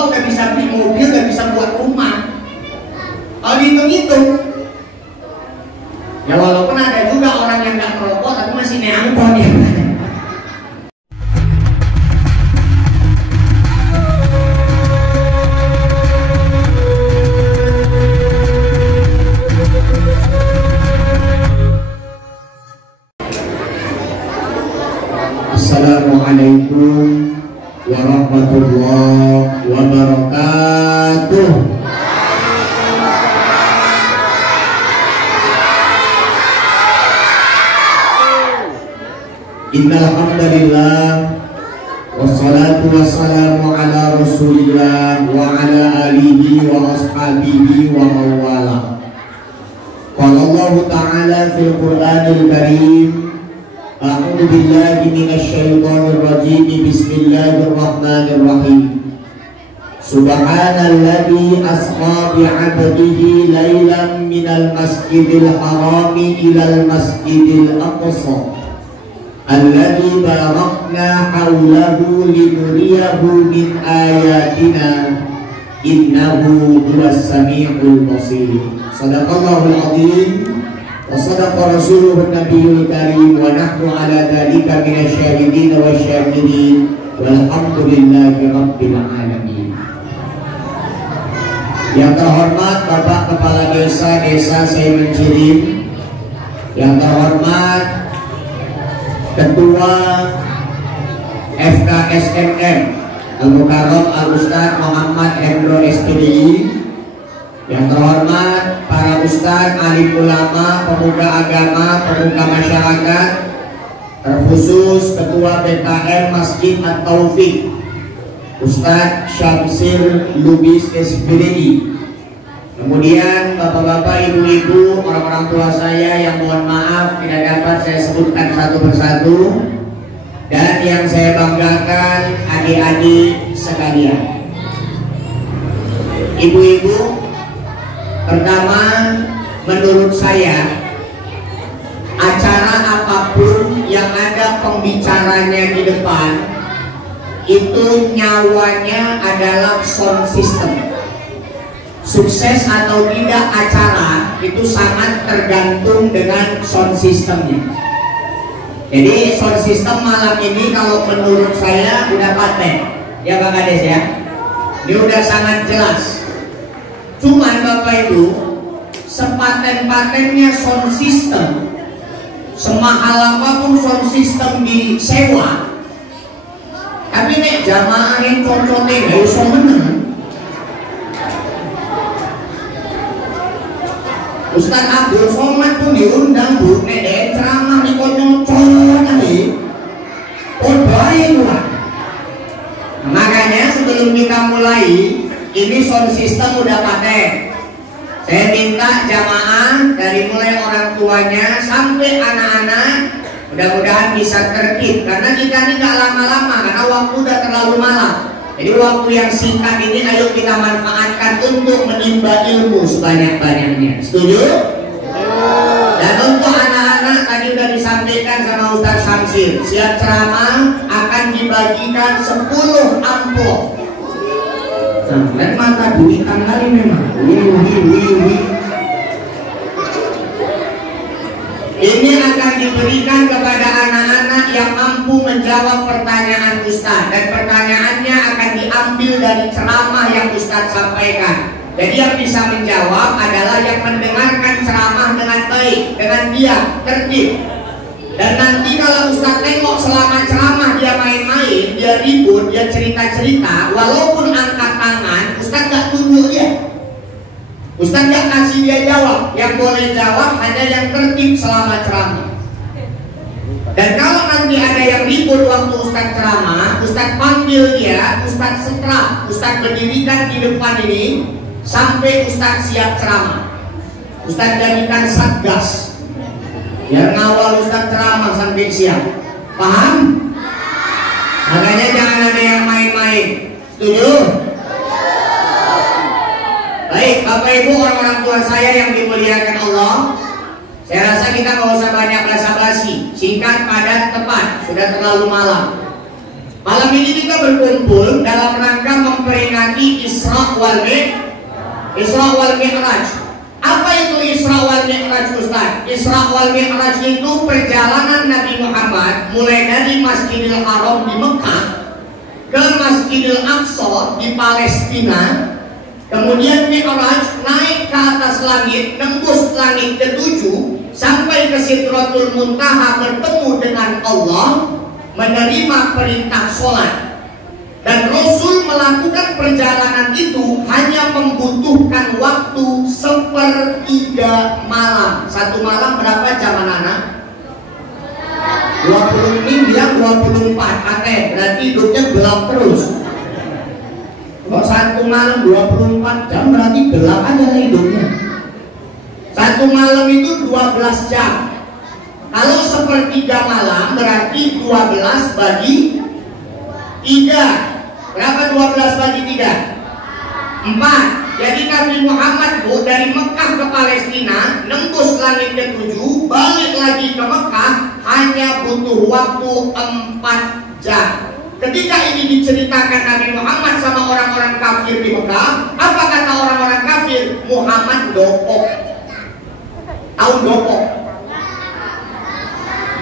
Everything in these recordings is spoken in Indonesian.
bapak udah bisa beli mobil, udah bisa buat rumah. Kalau dihitung-hitung, ya walaupun ada juga orang yang nggak merokok tapi masih neangkon ya. Assalamualaikum warahmatullahi wabarakatuh. Innal hamdalillah wassalatu wassalamu ala Rasulillah wa ala alihi wa ashabihi wa mawala. Qala Allah Ta'ala fil Qur'anil Karim, a'udzu billahi minasyaitonir rajim, bismillahirrahmanirrahim. Subhanalladzi asra bi 'abdihi lailan minal masjidil harami ilal masjidil aqsa alladzi barakna haulahu linuriyahu min ayatina innahu huwas samiul basir. Shadaqallahul azim wa sadaqa rasuluhun nabiyul karim wa nahnu ala dzalika minasyahidin wasyakirin walhamdulillahi rabbil alamin. Yang terhormat Bapak Kepala Desa Saya Mencirim, yang terhormat Ketua FKSMM Al-Mukarram Al-Ustadz Muhammad Hendro SPDI, yang terhormat para ustadz, alim ulama, pemuda agama, pemuda masyarakat, terkhusus Ketua BKM Masjid At-Taufik Ustadz Syamsir Lubis SPDI, kemudian bapak-bapak, ibu-ibu, orang-orang tua saya yang mohon maaf tidak dapat saya sebutkan satu persatu, dan yang saya banggakan adik-adik sekalian. Ibu-ibu, pertama, menurut saya acara apapun yang ada pembicaranya di depan itu nyawanya adalah sound system. Sukses atau tidak acara itu sangat tergantung dengan sound systemnya. Jadi sound system malam ini kalau menurut saya udah paten, ya Pak Kades ya. Ini udah sangat jelas. Cuman Bapak Ibu, sepaten-patennya sound system, semahal apapun sound system disewa, tapi nek jamaah yang cocoknya gak usah meneng. Ustaz Abdul Somad pun diundang bu, nek dia ceramah nih kok nyocok tadi, baik Tuhan. Makanya sebelum kita mulai, ini sound system udah paten. Saya minta jamaah dari mulai orang tuanya sampai anak-anak mudah-mudahan bisa tertib, karena kita ini gak lama-lama karena waktu udah terlalu malam. Jadi waktu yang singkat ini ayo kita manfaatkan untuk menimba ilmu sebanyak-banyaknya. Setuju? Dan untuk anak-anak tadi sudah disampaikan sama Ustaz Samsir, siap ceramah akan dibagikan 10 amplop. Dan mata duitan kali memang. Ini akan diberikan kepada anak-anak yang mampu menjawab pertanyaan Ustadz, dan pertanyaannya akan diambil dari ceramah yang Ustadz sampaikan. Jadi yang bisa menjawab adalah yang mendengarkan ceramah dengan baik, dengan diam, tertib. Dan nanti kalau Ustadz tengok selama ceramah dia main-main, dia ribut, dia cerita-cerita, walaupun angkat tangan, Ustadz gak tunjuk dia. Ustadz gak kasih dia jawab. Yang boleh jawab hanya yang tertib selama ceramah. Dan kalau nanti ada yang ribut waktu Ustadz ceramah, Ustadz panggil dia, Ustadz setrap, Ustadz berdirikan di depan ini sampai Ustadz siap ceramah. Ustadz jadikan satgas yang ngawal Ustadz ceramah sampai siap. Paham? Makanya jangan ada yang main-main. Setuju? Baik, Bapak Ibu, orang-orang tua saya yang dimuliakan Allah, saya rasa kita nggak usah banyak basa-basi, singkat, padat, tepat, sudah terlalu malam. Malam ini kita berkumpul dalam rangka memperingati Isra wal Mi'raj. Apa itu Isra wal Mi'raj, Ustaz? Isra wal Mi'raj itu perjalanan Nabi Muhammad mulai dari Masjidil Haram di Mekah ke Masjidil Aqsa di Palestina. Kemudian Mi'raj naik ke atas langit, tembus langit ke-7 sampai ke Sidratul Muntaha, bertemu dengan Allah, menerima perintah sholat. Dan Rasul melakukan perjalanan itu hanya membutuhkan waktu 1/3 malam. Satu malam berapa jam anak-anak? 20, ini bilang 24 katanya, berarti hidupnya gelap terus. Kalau satu malam 24 jam berarti gelap aja lah hidupnya. Satu malam itu 12 jam. Kalau 1/3 malam berarti 12 bagi 3. Berapa 12 bagi 3? 4. Jadi Nabi Muhammad dari Mekah ke Palestina, nembus langit ke-7, balik lagi ke Mekah, hanya butuh waktu 4 jam. Ketika ini diceritakan Nabi Muhammad sama orang-orang kafir di Mekah, apa kata orang-orang kafir? Muhammad dopok. Tahu dopok?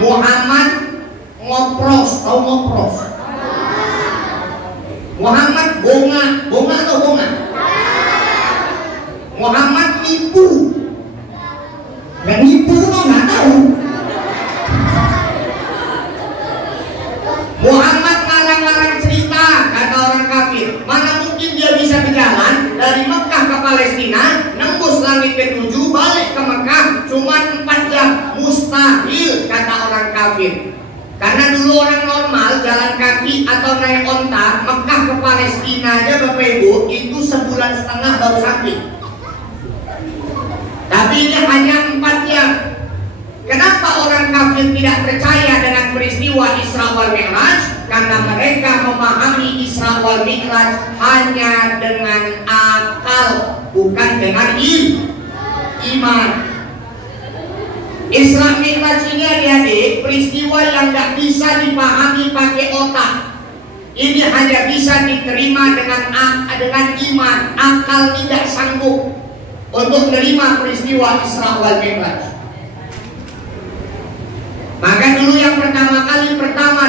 Muhammad ngopros. Tahu ngopros? Muhammad bonga. Bonga atau bonga? Muhammad nipu. Yang nipu kok nggak tahu. Muhammad ngarang-ngarang cerita, kata orang kafir. Mana mungkin dia bisa berjalan dari Mekah ke Palestina, nembus langit ke-7, balik ke Mekah cuma 4 jam. Mustahil, kata orang kafir. Karena dulu orang normal jalan kaki atau naik onta Mekah ke Palestina aja Bapak Ibu itu 1,5 bulan baru sampai. Tapi ini hanya 4 jam. Kenapa orang kafir tidak percaya dengan peristiwa Isra wal Mi'raj? Karena mereka memahami Isra wal Mi'raj hanya dengan akal, bukan dengan iman. Isra Mi'raj ini adik-adik peristiwa yang nggak bisa dipahami pakai otak. Ini hanya bisa diterima dengan iman. Akal tidak sanggup untuk menerima peristiwa Isra wal Mi'raj. Maka dulu yang pertama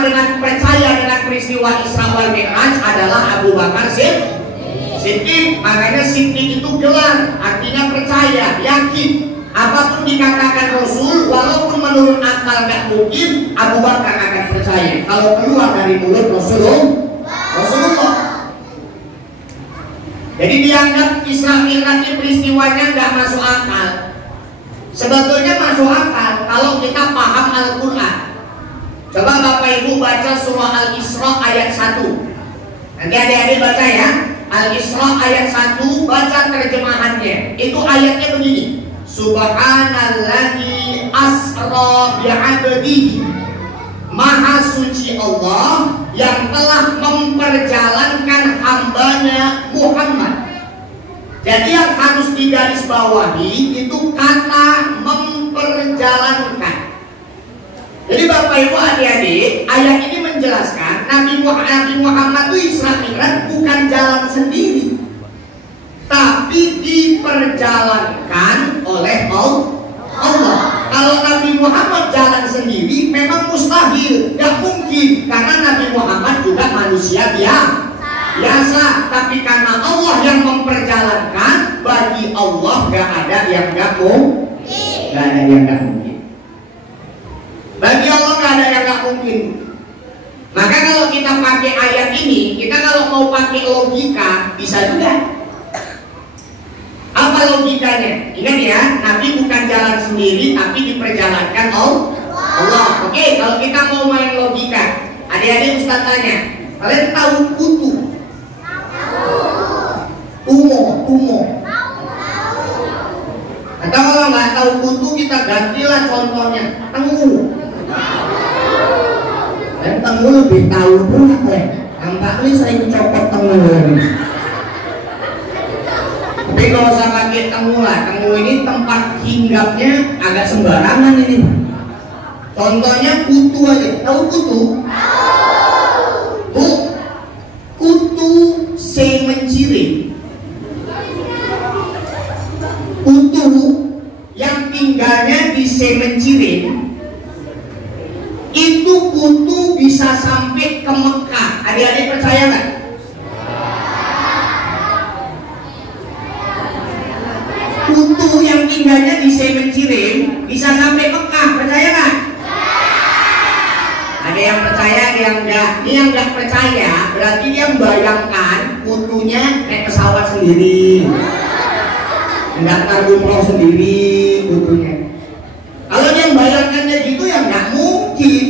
dengan percaya dengan peristiwa Isra wal Mi'raj adalah Abu Bakar Siddiq. Makanya Siddiq itu gelar, artinya percaya, yakin. Apapun dikatakan Rasul, walaupun menurut akal gak mungkin, Abu Bakar akan percaya kalau keluar dari mulut Rasulullah. Jadi dianggap Isra Mi'raj peristiwanya gak masuk akal. Sebetulnya masuk akal kalau kita paham Al-Quran. Coba Bapak Ibu baca surah Al-Isra ayat 1. Nanti adik-adik baca ya. Al-Isra ayat 1, baca terjemahannya. Itu ayatnya begini. Subhanalladzi asra bi'abdihi. Maha suci Allah yang telah memperjalankan hambanya Muhammad. Jadi yang harus digarisbawahi itu kata memperjalankan. Jadi Bapak Ibu adik-adik, ayat ini menjelaskan Nabi Muhammad itu Isra Mi'raj bukan jalan sendiri, tapi diperjalankan oleh Allah. Kalau Nabi Muhammad jalan sendiri memang mustahil, gak mungkin, karena Nabi Muhammad juga manusia biasa. Tapi karena Allah yang memperjalankan, bagi Allah gak ada yang gak mungkin. Bagi Allah gak ada yang gak mungkin. Maka kalau kita pakai ayat ini, kita kalau mau pakai logika bisa juga. Apa logikanya? Ingat ya, Nabi bukan jalan sendiri tapi diperjalankan Allah. Oke, kalau kita mau main logika, adik-adik Ustaz tanya, kalian tahu kutu? Tumo. Atau kalau nggak tahu kutu kita gantilah contohnya tengu. Dan tengu lebih tahu pula deh. Nampak ini saya copot tengu lagi. Tapi kalau usah pakai tengu lah. Tengu ini tempat hinggapnya agak sembarangan ini. Contohnya kutu aja. Tahu kutu? Bu, kutu semenciring. Kutu yang tinggalnya di semenciring itu kutu bisa sampai ke Mekah. Adik-adik percaya nggak? Kutu yang tinggalnya di semenciring bisa sampai Mekah, percaya nggak? Ada yang percaya, ada yang enggak. Ini yang enggak percaya berarti dia membayangkan kutunya naik pesawat sendiri, mendaftar umroh sendiri kutunya. Kalau dia membayangkannya gitu ya nggak mungkin,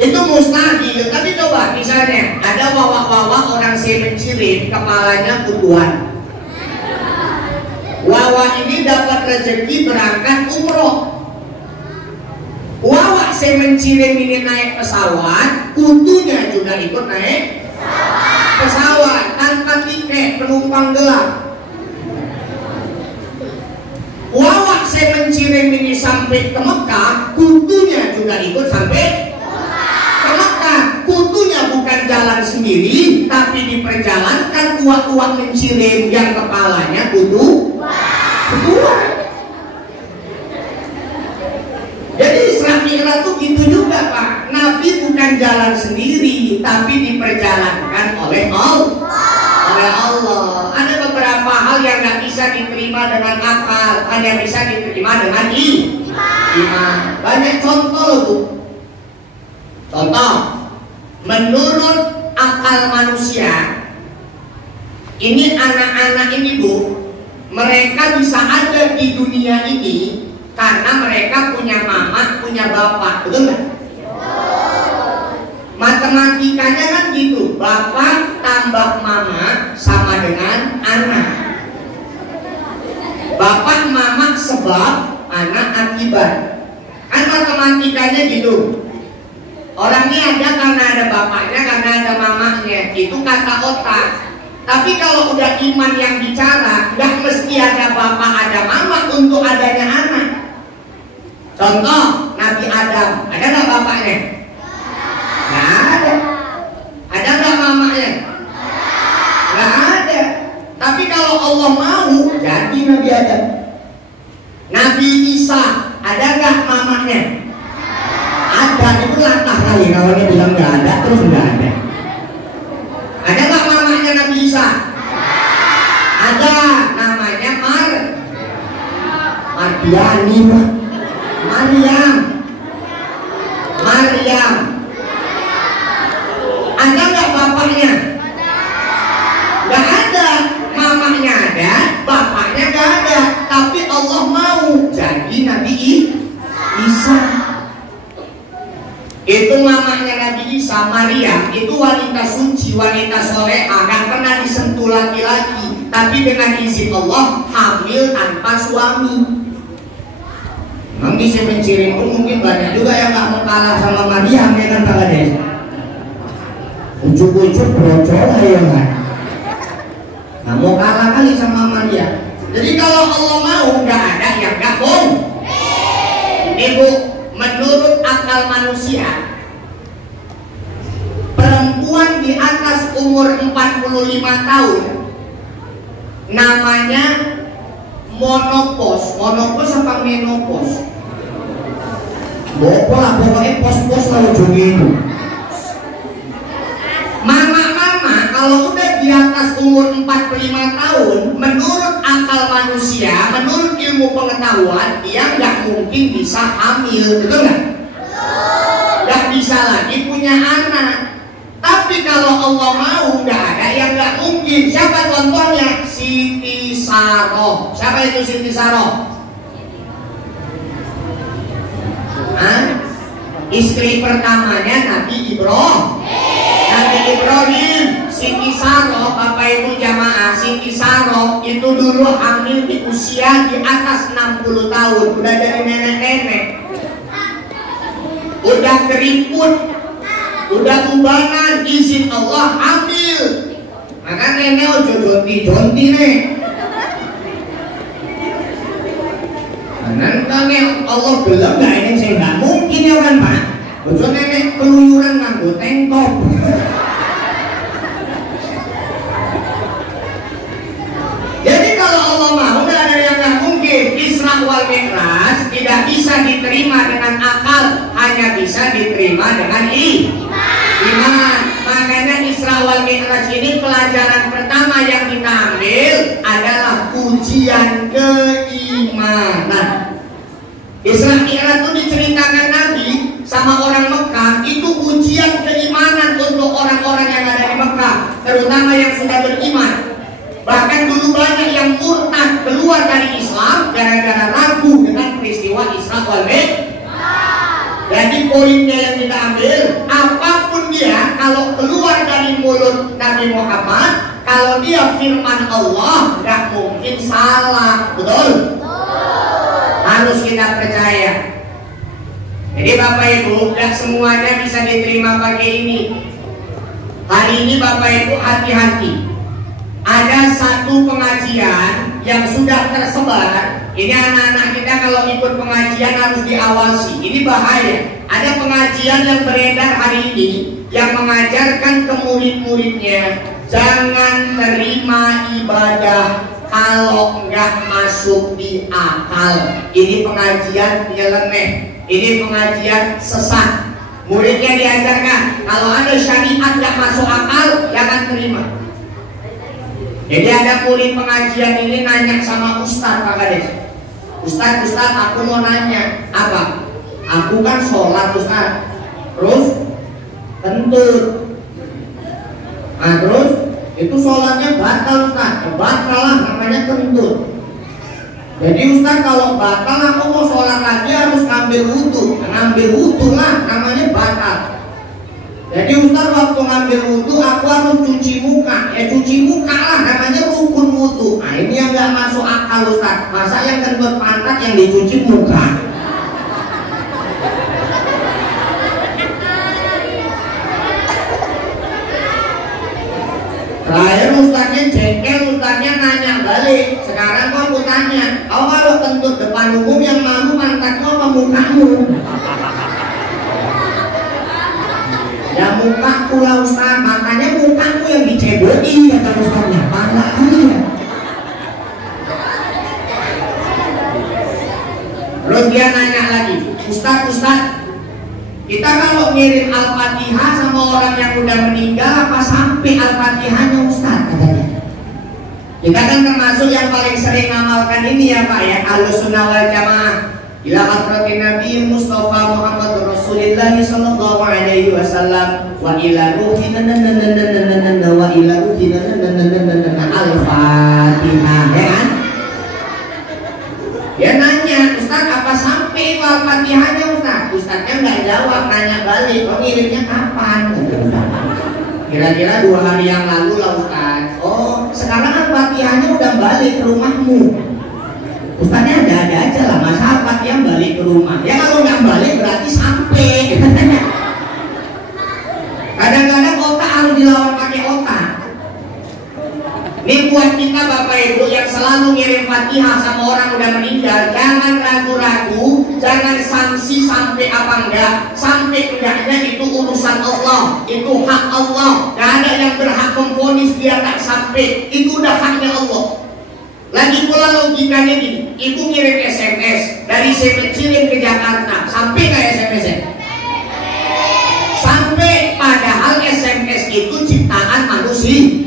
itu mustahil. Tapi coba misalnya ada wawak-wawak orang semenciring kepalanya kutuan. Wawak ini dapat rezeki berangkat umroh. Wawak semenciring ini naik pesawat, kutunya juga ikut naik pesawat tanpa tiket, penumpang gelap. Wawak semenciring ini sampai ke Mekah, kutunya juga ikut sampai ke Mekah. Kutunya bukan jalan sendiri, tapi diperjalankan uak-uak menciring yang kepalanya kutuan. Jadi Isra Mi'raj itu gitu juga Pak. Nabi bukan jalan sendiri, tapi diperjalankan oleh Allah. Ada beberapa hal yang nggak bisa diterima dengan akal, hanya bisa diterima dengan iman. Banyak contoh loh Bu. Contoh, menurut akal manusia, ini anak-anak ini Bu, mereka bisa ada di dunia ini karena mereka punya mama, punya bapak, betul nggak? Matematikanya kan gitu, bapak tambah mama sama dengan anak. Bapak mama sebab, anak akibat. Kan matematikanya gitu. Orangnya ada karena ada bapaknya, karena ada mamanya. Itu kata otak. Tapi kalau udah iman yang bicara, nggak mesti ada bapak, ada mama untuk adanya anak. Contoh, Nabi Adam, ada nggak bapaknya? Nggak ada. Ada nggak mamanya? Nggak ada. Tapi kalau Allah mau, jadi Nabi Adam. Nabi Isa, ada nggak mamanya? Ada. Itu latah kali kalau dia bilang nggak ada, terus nggak ada. Ada nggak mamanya Nabi Isa? Ada. Namanya Mardiani, Maryam. Ada nggak bapaknya? Nggak ada. Mamanya ada, bapaknya nggak ada. Tapi Allah mau jadi Nabi Isa. Itu mamanya Nabi Isa, Maryam, itu wanita suci, wanita soleha, nggak pernah disentuh laki-laki. Tapi dengan izin Allah hamil tanpa suami. Memang di semenciring pun mungkin banyak juga yang nggak mau kalah sama Maryam, ya kan Pak Kades? Ujuk-ujuk brocol ya kan? Nggak mau kalah kali sama Maryam. Jadi kalau Allah mau nggak ada yang nggak mau. Ibu, menurut akal manusia, perempuan di atas umur 45 tahun namanya monopos apa menopos? Bopo lah, pokoknya pos-pos lah ujungnya itu. Mama-mama kalau udah di atas umur 45 tahun, menurut akal manusia, menurut ilmu pengetahuan, dia nggak mungkin bisa hamil, betul nggak? Nggak bisa lagi punya anak. Tapi kalau Allah mau, nggak ada yang nggak mungkin. Siapa contohnya? Siti Saroh. Siapa itu Siti Saroh? Istri pertamanya Nabi Ibrahim. Siti Saroh, Bapak Ibu jamaah, Siti Saroh itu dulu hamil di usia di atas 60 tahun. Udah dari nenek-nenek, udah keriput, udah ubangan, izin Allah hamil. Maka nenek ojo jonti-jonti nih. Nanti Allah bilang nggak ini saya nggak mungkin ya kan Pak. Bojo nenek keluyuran nganggo tank top. Jadi kalau Allah mau, tidak ada yang nggak mungkin. Isra wal Mi'raj tidak bisa diterima dengan akal, hanya bisa diterima dengan iman. Makanya Isra wal Mi'raj ini pelajaran pertama yang kita ambil adalah ujian keimanan. Isra Mi'raj itu diceritakan Nabi sama orang Mekah, itu ujian keimanan untuk orang-orang yang ada di Mekah, terutama yang sudah beriman. Bahkan dulu banyak yang murtad keluar dari Islam gara-gara ragu dengan peristiwa Isra wal Mi'raj. Jadi poinnya yang kita ambil, apapun dia, kalau keluar dari mulut Nabi Muhammad, kalau dia firman Allah, nggak mungkin salah, betul? Harus kita percaya. Jadi Bapak Ibu, nggak semuanya bisa diterima pakai ini. Hari ini Bapak Ibu hati-hati. Ada satu pengajian yang sudah tersebar. Ini anak-anak kita kalau ikut pengajian harus diawasi. Ini bahaya. Ada pengajian yang beredar hari ini yang mengajarkan ke murid-muridnya, jangan terima ibadah kalau nggak masuk di akal. Ini pengajian nyeleneh. Ini pengajian sesat. Muridnya diajarkan kalau ada syariat nggak masuk akal, jangan terima. Jadi ada murid pengajian ini nanya sama Ustadz Pak Kades, Ustadz, aku mau nanya apa? Aku kan sholat Ustadz, terus kentut. Nah terus itu sholatnya batal Ustadz, batal lah namanya kentut. Jadi Ustadz kalau batal aku mau sholat lagi harus ngambil wudhu, ngambil wudhu lah namanya batal. Jadi Ustaz waktu ngambil wudhu aku harus cuci muka. Ya cuci muka lah namanya rukun wudhu. Nah ini yang gak masuk akal Ustaz. Masa yang kentut pantat yang dicuci muka? Terakhir Ustaznya jengkel, Ustaznya nanya balik. Sekarang aku tanya, kau kalau kentut depan umum yang malu pantatmu apa mukamu? Ya mukaku lah Ustaz, makanya mukaku yang diceboi kata Ustaznya, pantatku ya. Terus dia nanya lagi, Ustaz, kita kalau ngirim Al-Fatihah sama orang yang udah meninggal apa sampai Al-Fatihahnya Ustaz katanya. Kita kan termasuk yang paling sering ngamalkan ini ya Pak ya, Ahlussunnah wal Jamaah. Ila hadratin Nabi Mustafa Muhammad Rasulullah sallallahu alaihi wasallam wa ila ruhina wa ila ruhina Al-Fatihah ya kan? Dia nanya, Ustaz apa sampai Al-Fatihahnya Ustaz? Ustaznya nggak jawab, nanya balik, oh ngirimnya kapan? Kira-kira 2 hari yang lalu lah Ustaz. Oh sekarang Al-Fatihahnya udah balik ke rumahmu. Ustaznya ada-ada aja lah, masa Al-Fatihah balik ke rumah? Ya kalau nggak balik berarti sampai. Kadang-kadang otak harus dilawan pakai otak. Ini buat kita Bapak Ibu yang selalu ngirim Fatihah sama orang udah meninggal, jangan ragu-ragu, jangan sanksi sampai apa enggak. Sampai enggaknya itu urusan Allah, itu hak Allah. Gak ada yang berhak memvonis dia tak sampai, itu udah haknya Allah. Lagi pula logikanya gini, ibu ngirim SMS dari Cilim ke Jakarta, sampai nggak SMS-nya? Sampai, padahal SMS itu ciptaan manusia.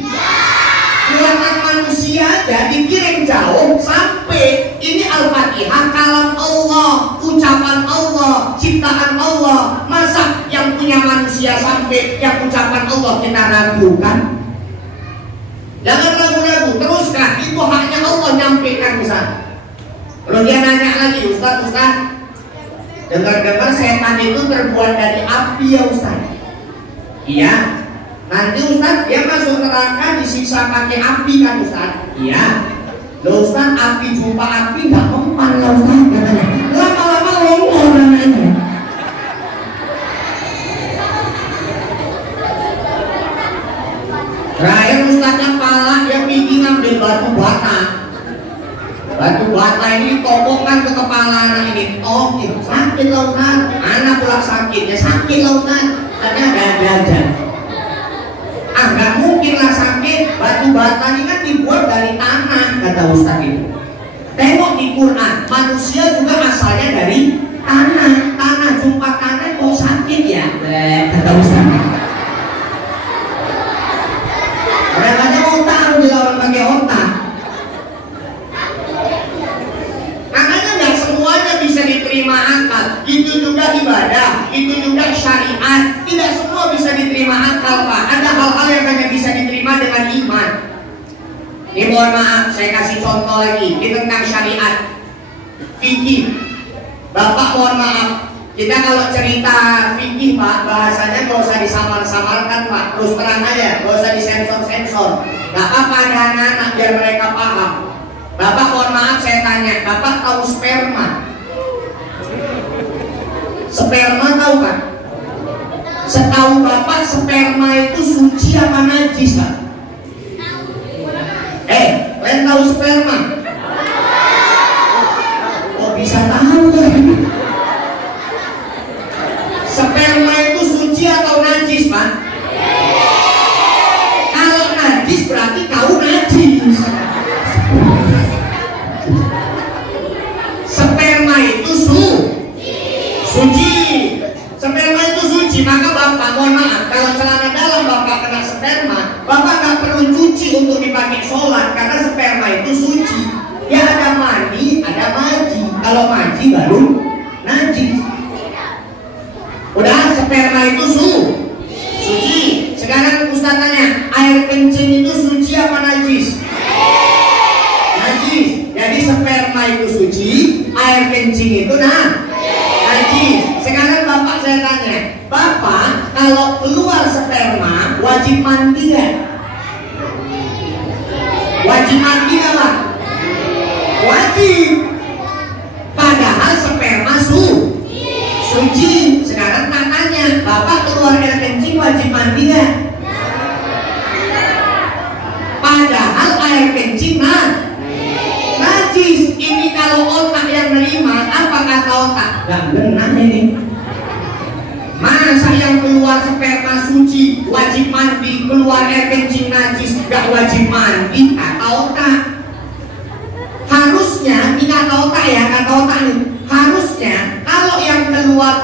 Buatan manusia aja dikirim jauh sampai. Ini Al-Fatihah kalam Allah, ucapan Allah, ciptaan Allah. Masa yang punya manusia sampai yang ucapan Allah kita ragukan? Jangan ragu-ragu, teruskan, itu haknya Allah nyampaikan Ustaz. Kalau dia nanya lagi, Ustaz, dengar-dengar setan itu terbuat dari api ya Ustaz? Iya. Nanti Ustaz dia masuk neraka disiksa pakai api kan Ustaz? Iya. Loh Ustaz, api jumpa api nggak mempan ya Ustaz? Katanya. Lama-lama longor namanya. Terakhir Ustaznya pala dia pergi ngambil batu bata. batu bata ini tokokkan ke kepala anak ini, sakit lah Ustaz, anak pula sakit, ya sakit lah Ustaz, katanya ada aja. Nggak mungkin lah sakit, batu bata ini kan dibuat dari tanah, kata Ustaz itu. Tengok di Quran, manusia juga asalnya dari tanah jumpa tanah kok sakit ya, kata Ustaz. Kadang-kadang mau tahu bila orang pakai otak. Makanya nggak semuanya bisa diterima akal. Itu juga ibadah, itu juga syariat. Tidak semua bisa diterima akal, Pak. Ada hal-hal yang hanya bisa diterima dengan iman. Ini mohon maaf, saya kasih contoh lagi. Ini tentang syariat, fikih. Bapak mohon maaf, kita kalau cerita fikih Pak, bahasanya gak usah disamar-samarkan Pak. Terus terang aja, gak usah disensor-sensor. Gak apa-apa ada anak-anak biar mereka paham. Bapak mohon maaf saya tanya, Bapak tahu sperma? Sperma tahu kan? Setahu Bapak sperma itu suci apa najis Pak? Kalian tahu sperma? Kok bisa tahu kan? Sperma itu suci atau najis Pak? Kalau najis berarti kau najis. Sperma itu suci. Sperma itu suci, maka Bapak mohon maaf, kalau celana dalam Bapak kena sperma, Bapak nggak perlu cuci untuk dipakai sholat karena sperma itu suci. Ya ada mani, ada maji. Kalau maji baru najis. Udah sperma itu suci. Sekarang Ustaz tanya, air kencing itu suci apa najis? Najis. Jadi sperma itu suci, air kencing itu najis. Sekarang Bapak saya tanya, Bapak kalau keluar sperma wajib mandi nggak? Wajib mandi nggak Pak? Wajib. Padahal sperma suci. Sekarang tanya, Bapak keluar air kencing wajib mandi nggak? Padahal air kencing najis. Ini kalau otak yang nerima, apa kata otak? Gak benar ini. Masa yang keluar sperma suci wajib mandi, keluar air kencing najis gak wajib mandi? Kata otak. Harusnya, ini kata otak ya, kata otak nih. Harusnya kalau yang keluar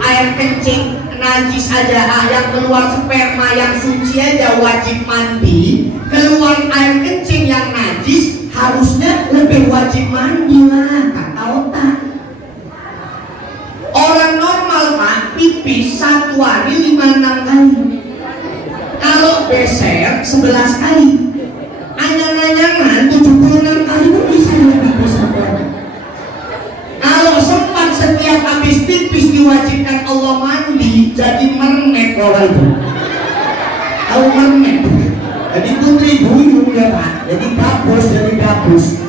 air kencing najis aja, yang keluar sperma yang suci aja wajib mandi, keluar air kencing yang najis harusnya lebih wajib mandi lah, kata otak. Orang normal Pak, pipis 1 hari 5-6 kali. Kalau beser 11 kali. Anyan-anyangan 76 kali pun bisa pipis. Kalau sempat setiap habis pipis diwajibkan Allah mandi, jadi mermet kalau itu. Tahu mermet? Jadi putri buyung ya Pak. Jadi gabus.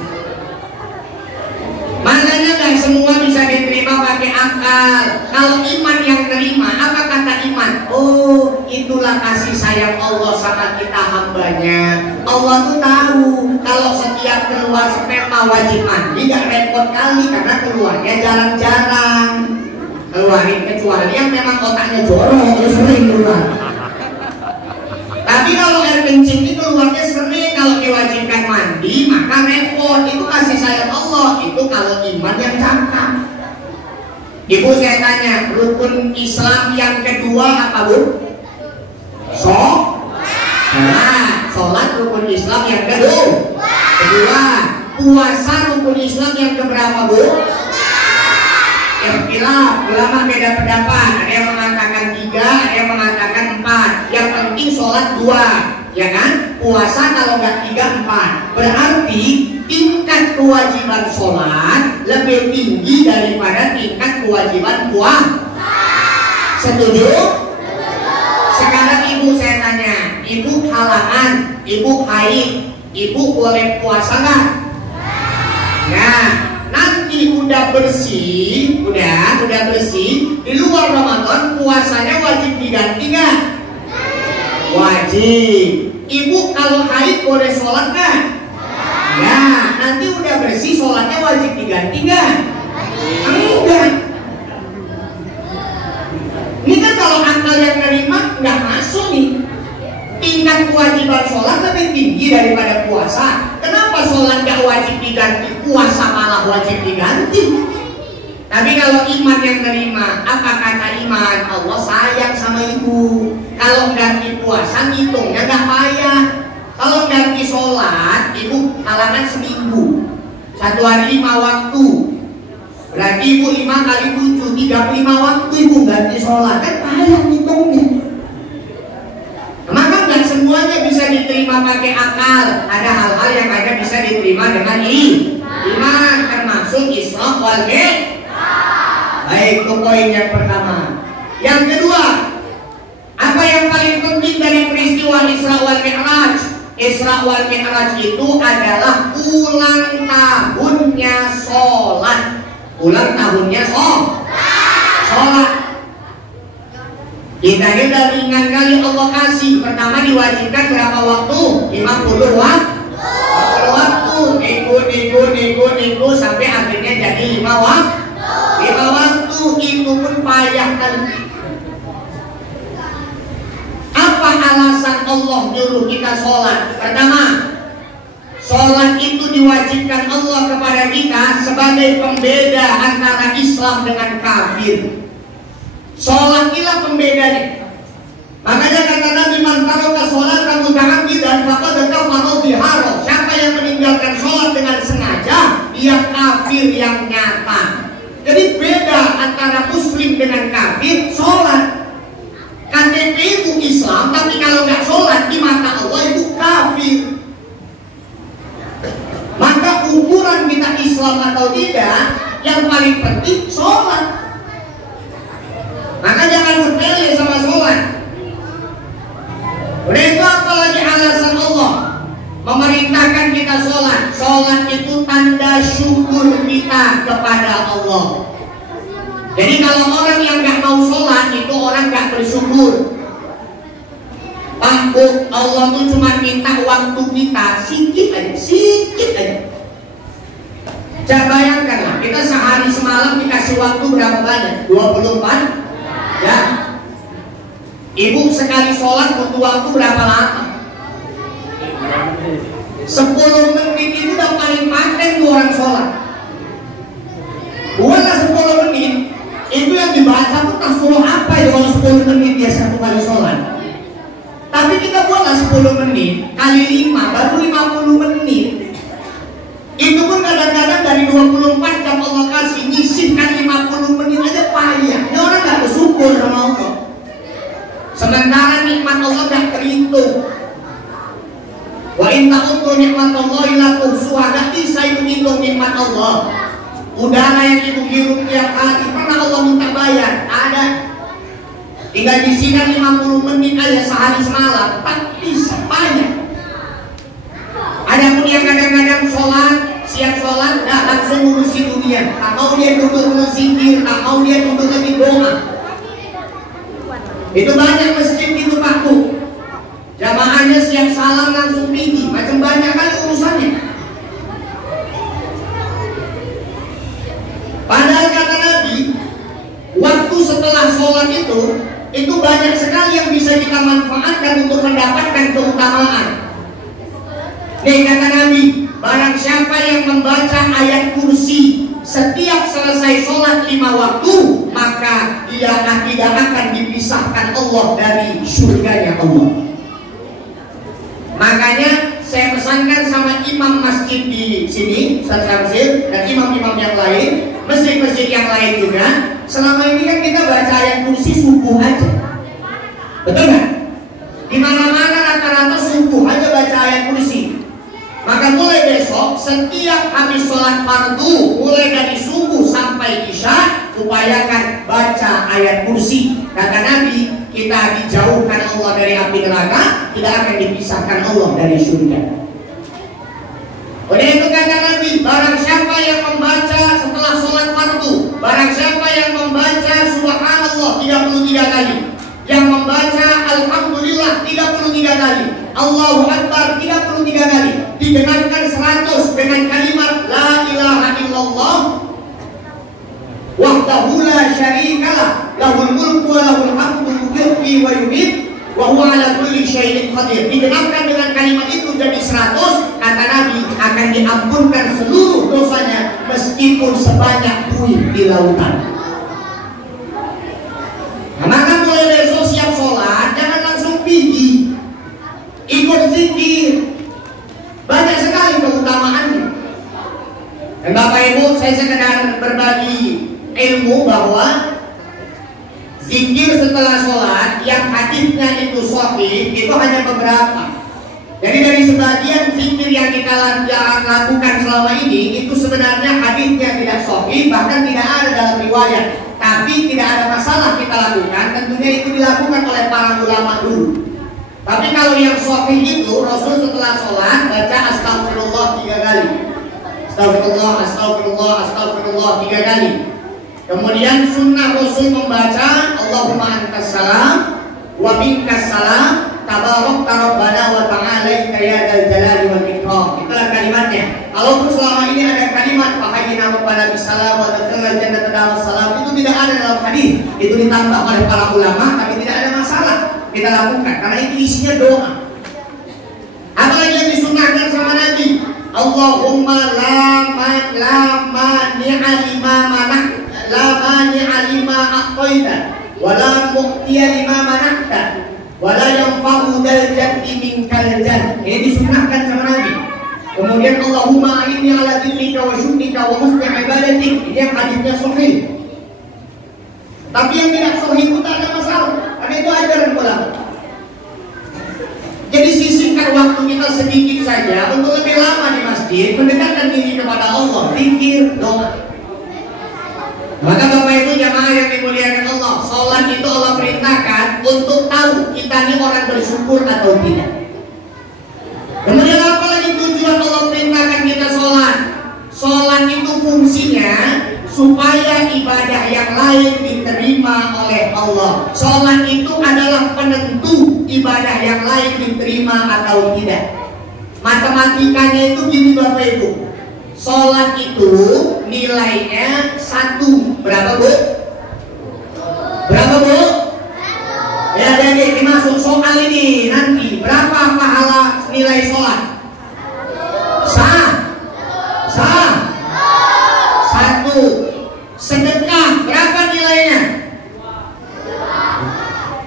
Makanya nggak semua bisa diterima pakai akal. Kalau iman yang terima, apa kata iman? Oh, itulah kasih sayang Allah sama kita hambanya. Allah tuh tahu kalau setiap keluar sperma wajib mandi, nggak repot kali karena keluarnya jarang-jarang. Keluarin kecuali yang memang otaknya jorok terus sering keluar. Tapi kalau air kencing itu keluarnya sering, kalau diwajibkan mandi maka repot. Itu kasih sayang Allah. Itu kalau iman yang cakap. Ibu saya tanya, rukun Islam yang kedua apa Bu? Sholat rukun Islam yang kedua. Puasa rukun Islam yang keberapa Bu? Ikhtilaf, ulama beda pendapat. Ada yang mengatakan 3, ada yang mengatakan 4. Yang penting sholat 2, ya kan? Puasa kalau nggak 3, 4. Berarti tingkat kewajiban sholat lebih tinggi daripada tingkat kewajiban puasa. Setuju? Sekarang ibu saya tanya, ibu halangan, ibu haid, ibu boleh puasa nggak? Nah, nanti udah bersih, udah bersih di luar Ramadan, puasanya wajib diganti nggak? Wajib. Ibu kalau haid boleh sholat nggak? Ya, nanti udah bersih sholatnya wajib diganti nggak? Enggak. Ini kan kalau akal yang nerima nggak masuk nih. Tingkat kewajiban sholat lebih tinggi daripada puasa. Kenapa sholat nggak wajib diganti, puasa malah wajib diganti? Tapi kalau iman yang nerima, apa kata iman? Allah sayang sama ibu. Kalau ganti puasa ngitungnya nggak payah. Kalau ganti sholat, ibu halangan seminggu, 1 hari 5 waktu. Berarti ibu 5 kali 7, 35 waktu ibu ganti sholat. Kan payah ngitungnya. Maka nggak semuanya bisa diterima pakai akal. Ada hal-hal yang hanya bisa diterima dengan iman, termasuk Isra wal Mi'raj. Baik, itu poin yang pertama. Yang kedua, apa yang paling penting dari peristiwa Isra wal Mi'raj? Isra wal Mi'raj itu adalah ulang tahunnya sholat. Ulang tahunnya sholat. Kita ini udah ringan kali Allah kasih. Pertama diwajibkan berapa waktu? 50 waktu. Nego sampai akhirnya jadi 5 waktu. 5 waktu itu pun payah kan. Apa alasan Allah nyuruh kita sholat? Pertama, sholat itu diwajibkan Allah kepada kita sebagai pembeda antara Islam dengan kafir. Sholat inilah pembedanya. Makanya kata Nabi, man taraka sholatan muta'ammidan faqad kafara biha. Siapa yang meninggalkan sholat dengan sengaja, dia kafir yang nyata. Jadi beda antara muslim dengan kafir, sholat. KTP itu Islam, tapi kalau nggak sholat di mata Allah itu kafir. Maka ukuran kita Islam atau tidak, yang paling penting sholat. Maka jangan sepele sama sholat. Mereka apalagi alasan Allah memerintahkan kita sholat. Sholat itu tanda syukur kita kepada Allah. Jadi kalau orang yang nggak mau sholat itu orang nggak bersyukur. Pak Bu, Allah tuh cuma minta waktu kita sedikit aja. Jangan bayangkanlah, kita sehari semalam dikasih waktu berapa banyak? 24 ya. Ibu sekali sholat butuh waktu berapa lama? 10 menit itu udah paling paten tuh orang sholat. Buatlah 10 menit. Itu yang dibaca pun tak suruh apa ya kalau 10 menit dia satu kali sholat. Tapi kita buatlah 10 menit kali 5 baru 50 menit. Itu pun kadang-kadang dari 24 jam Allah kasih nyisihkan 50 menit aja payah. Ini orang gak bersyukur sama Allah. Sementara nikmat Allah gak terhitung. Wa inna ta'uddu nikmatallahi la tuhsuha. Gak bisa itu hitung nikmat Allah. Udara yang ibu hirup tiap hari pernah Allah minta bayar? Ada. Tinggal disini 50 menit aja sehari semalam, tak bisa payah. Ada pun yang kadang-kadang sholat, siap sholat, dah langsung ngurusi dunia. Tak mau dia duduk berzikir, tak mau dia duduk lagi doa. Itu banyak masjid itu Pak Bu. Jamaahnya siap salam langsung pergi, macam banyak kali urusannya. Padahal kata Nabi, waktu setelah sholat itu banyak sekali yang bisa kita manfaatkan untuk mendapatkan keutamaan. Nih kata Nabi, barang siapa yang membaca ayat kursi setiap selesai sholat 5 waktu, maka dia tidak akan dipisahkan Allah dari surganya Allah. Makanya saya pesankan sama imam masjid di sini, Ustaz Syamsil, dan imam-imam yang lain, masjid-masjid yang lain juga. Selama ini kan kita baca ayat kursi subuh aja, betul nggak? Di mana-mana rata-rata subuh aja baca ayat kursi. Maka mulai besok setiap habis sholat fardu, mulai dari subuh sampai isya, upayakan baca ayat kursi. Kata Nabi, kita dijauhkan Allah dari api neraka, tidak akan dipisahkan Allah dari surga. Oleh itu kata Nabi, barang siapa yang membaca setelah sholat fardu, barang siapa yang membaca subhanallah 33 kali, yang membaca alhamdulillah 33 kali, Allahu Akbar 33 kali, digenapkan 100, syarikalah, lahul mulku wa lahul hamdu yuhyi wa yumiit wa huwa ala kulli syai'in qadir. Digenapkan dengan kalimat itu jadi 100, kata Nabi akan diampunkan seluruh dosanya meskipun sebanyak buih di lautan. Nah, maka mulai besok siap sholat jangan langsung pergi, ikut zikir, banyak sekali keutamaannya. Dan Bapak Ibu, saya sekedar berbagi ilmu bahwa zikir setelah sholat yang hadisnya itu sahih itu hanya beberapa. Jadi dari sebagian zikir yang kita lakukan selama ini itu sebenarnya hadisnya tidak sahih, bahkan tidak ada dalam riwayat. Tapi tidak ada masalah kita lakukan, tentunya itu dilakukan oleh para ulama dulu. Tapi kalau yang sahih itu Rasul setelah sholat baca astagfirullah 3 kali. Astagfirullah, astagfirullah, astagfirullah 3 kali. Kemudian sunnah Rasul membaca Allahumma antas salam wa minkas salam tabarakta rabbana wa ta'ala ya dzal jalali wal ikram. Itulah kalimatnya. Kalau selama ini ada kalimat fahayyina rabbana bisalam wa tadkhulul jannata dalam salam, itu tidak ada dalam hadis. Itu ditambah oleh para ulama, tapi tidak ada masalah kita lakukan karena itu isinya doa. Apalagi yang disunahkan sama Nabi, Allahumma la mani'a lima manah, la mani'a lima aqaita, wa la mu'tiya lima manahta, wa la yanfa'u dal jaddi minkal jadd. Ini disunahkan sama Nabi. Kemudian Allahumma inni ala dzikrika wa syukrika wa husni ibadatik. Ini yang hadisnya sahih. Tapi yang tidak sahih itu tak ada masalah, karena itu ajaran ulama. Jadi sisihkan waktu kita sedikit saja untuk lebih lama di masjid, mendekatkan diri kepada Allah, zikir, doa. Maka Bapak Ibu jamaah yang dimuliakan Allah, sholat itu Allah perintahkan untuk tahu kita ini orang bersyukur atau tidak. Kemudian apa lagi tujuan Allah perintahkan kita sholat? Sholat itu fungsinya supaya ibadah yang lain diterima oleh Allah. Sholat itu adalah penentu ibadah yang lain diterima atau tidak. Matematikanya itu gini Bapak Ibu, sholat itu nilainya 1. Berapa Bu? Berapa Bu? Ya jadi dimasuk soal ini nanti. Berapa pahala nilai sholat? Sah? 1. Sedekah berapa nilainya?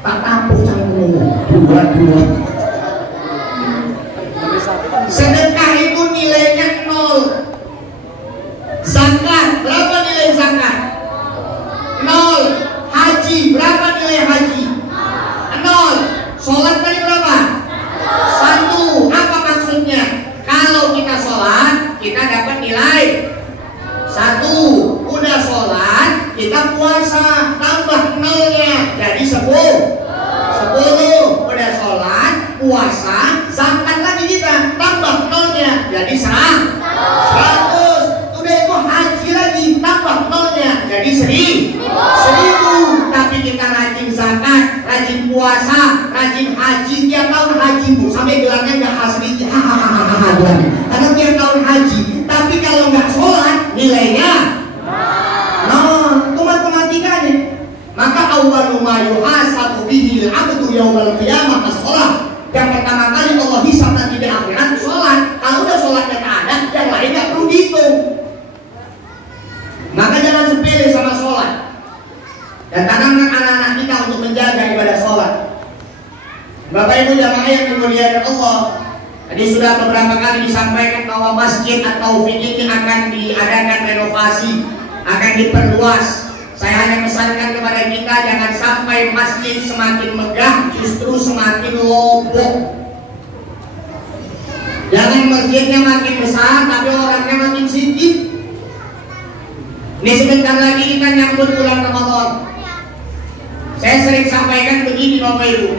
Tak tampuk jangan ngomong. 2. Sedekah itu nilainya 0. Zakat berapa nilai zakat? 0. Haji berapa nilai haji? 0. Sholat tadi berapa? 1. Apa maksudnya? Kalau kita sholat kita dapat nilai 1. Udah sholat kita puasa, tambah 0-nya jadi 10. Udah sholat, puasa, zakat lagi kita tambah 0-nya jadi 100. Udah itu haji lagi tambah 0-nya jadi 1000. Tapi kita rajin zakat, rajin puasa, rajin haji, tiap tahun haji Bu, sampai gelarnya nggak asli karena tiap tahun haji. Tapi kalau nggak sholat nilainya itu matematikanya. Maka awwalu ma yuhasabu bihi al-'abdu yaumal qiyamah as-shalah. Yang pertama kali Allah hisab nanti di akhirat sholat. Kalau udah sholatnya tak ada, yang lain nggak perlu dihitung. Maka jangan sepele sama sholat. Dan tanamkan anak-anak kita untuk menjaga ibadah sholat. Bapak Ibu jamaah yang dimuliakan Allah, tadi sudah beberapa kali disampaikan bahwa masjid atau ini akan diadakan renovasi, akan diperluas. Saya hanya pesankan kepada kita jangan sampai masjid semakin megah justru semakin lobok. Jangan masjidnya makin besar tapi orangnya makin sedikit. Ini sebentar lagi kita nyambut bulan Ramadan. Saya sering sampaikan begini Bapak Ibu,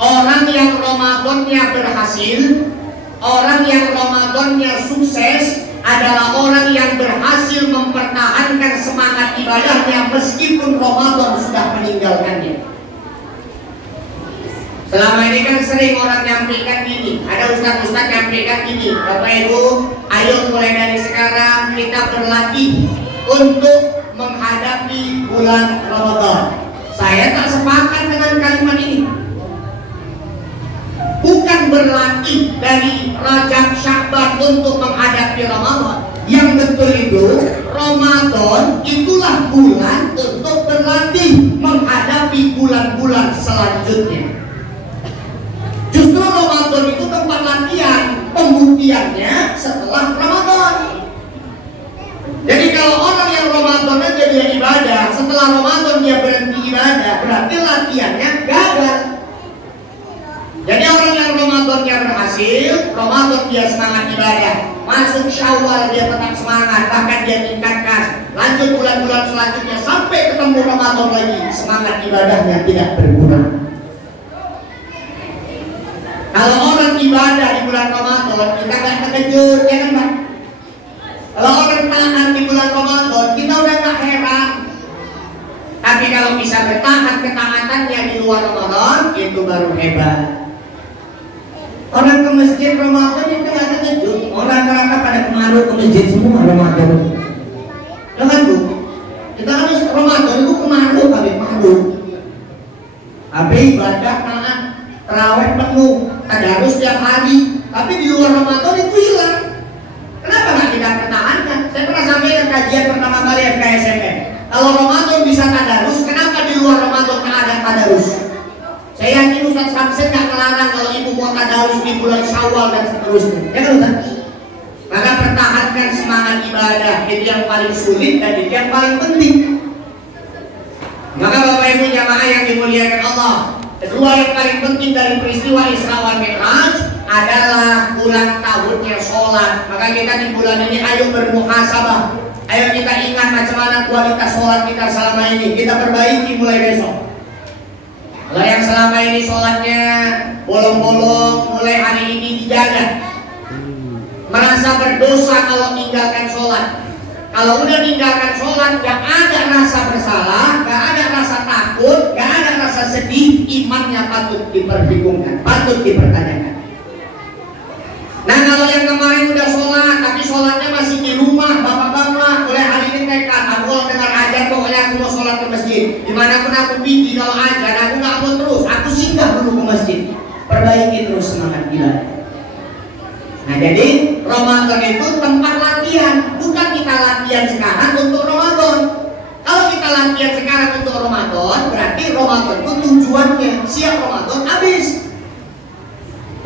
orang yang Ramadannya berhasil, orang yang Ramadannya sukses adalah orang yang berhasil mempertahankan semangat ibadahnya meskipun Ramadan sudah meninggalkannya. Selama ini kan sering orang nyampaikan gini, ada ustaz-ustaz nyampaikan gini, Bapak Ibu, ayo mulai dari sekarang kita berlatih untuk menghadapi bulan Ramadan. Saya tak sepakat dengan kalimat ini. Bukan berlatih dari Rajab Sya'ban untuk menghadapi Ramadan. Yang betul itu, Ramadan itulah bulan untuk berlatih menghadapi bulan-bulan selanjutnya. Justru Ramadan itu tempat latihan, pembuktiannya setelah Ramadan. Jadi kalau orang yang Ramadan aja dia ibadah, setelah Ramadan dia berhenti ibadah, berarti latihannya gagal. Jadi orang yang Ramadannya berhasil, Ramadan dia semangat ibadah, masuk Syawal dia tetap semangat, bahkan dia tingkatkan, lanjut bulan-bulan selanjutnya sampai ketemu Ramadan lagi, semangat ibadahnya tidak berkurang. Kalau orang ibadah di bulan Ramadan, kita nggak terkejut, ya kan Pak? Kalau orang taat di bulan Ramadan, kita udah nggak heran. Tapi kalau bisa bertahan ketaatannya di luar Ramadan, itu baru hebat. Orang ke masjid Ramadan itu nggak terkejut. Orang rata pada kemaru ke masjid semua Ramadan. Jangan Bu, kita harus Ramadan itu kemaru kali kemaru. Tapi ibadah taat, terawih penuh, tadarus setiap hari. Tapi di luar Ramadan itu hilang. Kenapa nggak kita pertahankan? Saya pernah sampaikan kajian pertama kali FKSMP. Kalau Ramadan bisa tadarus, kenapa di luar Ramadan nggak ada tadarus? Saya yakin Ustaz Samsin nggak melarang kalau ibu mau tadarus di bulan Syawal dan seterusnya. Ya kan Ustaz? Maka pertahankan semangat ibadah, itu yang paling sulit dan itu yang paling penting. Maka Bapak Ibu jamaah yang dimuliakan Allah, kedua yang paling penting dari peristiwa Isra wal Mi'raj adalah ulang tahunnya sholat. Maka kita di bulan ini ayo bermuhasabah, ayo kita ingat macam mana kualitas sholat kita selama ini, kita perbaiki mulai besok. Kalau yang selama ini sholatnya bolong-bolong, mulai hari ini dijaga. Merasa berdosa kalau tinggalkan sholat. Kalau udah tinggalkan sholat, gak ada rasa bersalah, gak ada rasa takut, gak ada rasa sedih, imannya patut diperhitungkan, patut dipertanyakan. Nah kalau yang kemarin udah sholat, tapi sholatnya masih di rumah, bapak-bapak, mulai hari ini tekad, aku kalau dengar ajar pokoknya aku mau sholat ke masjid. Dimanapun aku pergi, kalau ajar, aku gak mau terus, aku singgah dulu ke masjid. Perbaiki terus semangat ibadah. Nah jadi Ramadan itu tempat latihan, bukan kita latihan sekarang untuk Ramadan. Kalau kita latihan sekarang untuk Ramadan, berarti Ramadan itu tujuannya, siap Ramadan habis.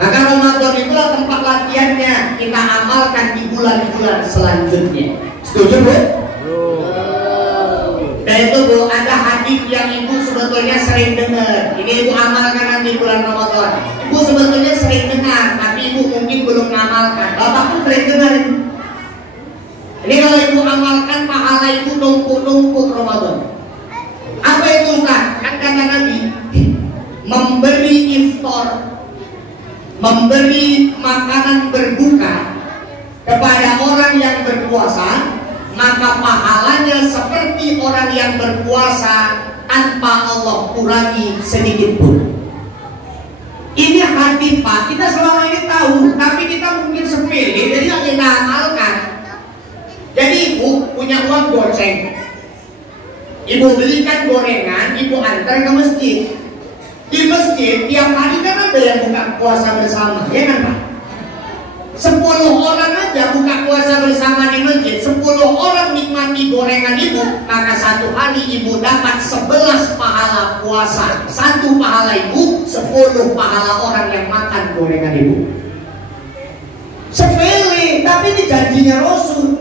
Maka Ramadan itulah tempat latihannya, kita amalkan di bulan-bulan selanjutnya. Setuju Bu? Dan itu Bu, ada hadis yang ibu sebetulnya sering dengar. Ini ibu amalkan nanti bulan Ramadan. Ibu sebetulnya sering dengar, tapi ibu mungkin belum mengamalkan. Bapak pun sering dengar ini. Ini kalau ibu amalkan, pahala ibu numpuk-numpuk Ramadan. Apa itu Ustaz? Kan kata Nabi, memberi iftar, memberi makanan berbuka kepada orang yang berpuasa, maka pahalanya seperti orang yang berpuasa tanpa Allah kurangi sedikit pun. Ini hadis Pak, kita selama ini tahu, tapi kita mungkin sepele, jadi nggak kita amalkan. Jadi ibu punya uang goceng, ibu belikan gorengan, ibu antar ke masjid. Di masjid tiap hari kan ada yang buka puasa bersama, ya kan Pak? 10 orang aja buka puasa bersama di masjid, 10 orang nikmati gorengan ibu, maka satu hari ibu dapat 11 pahala puasa. 1 pahala ibu, 10 pahala orang yang makan gorengan ibu. Sepele, tapi ini janjinya Rasul.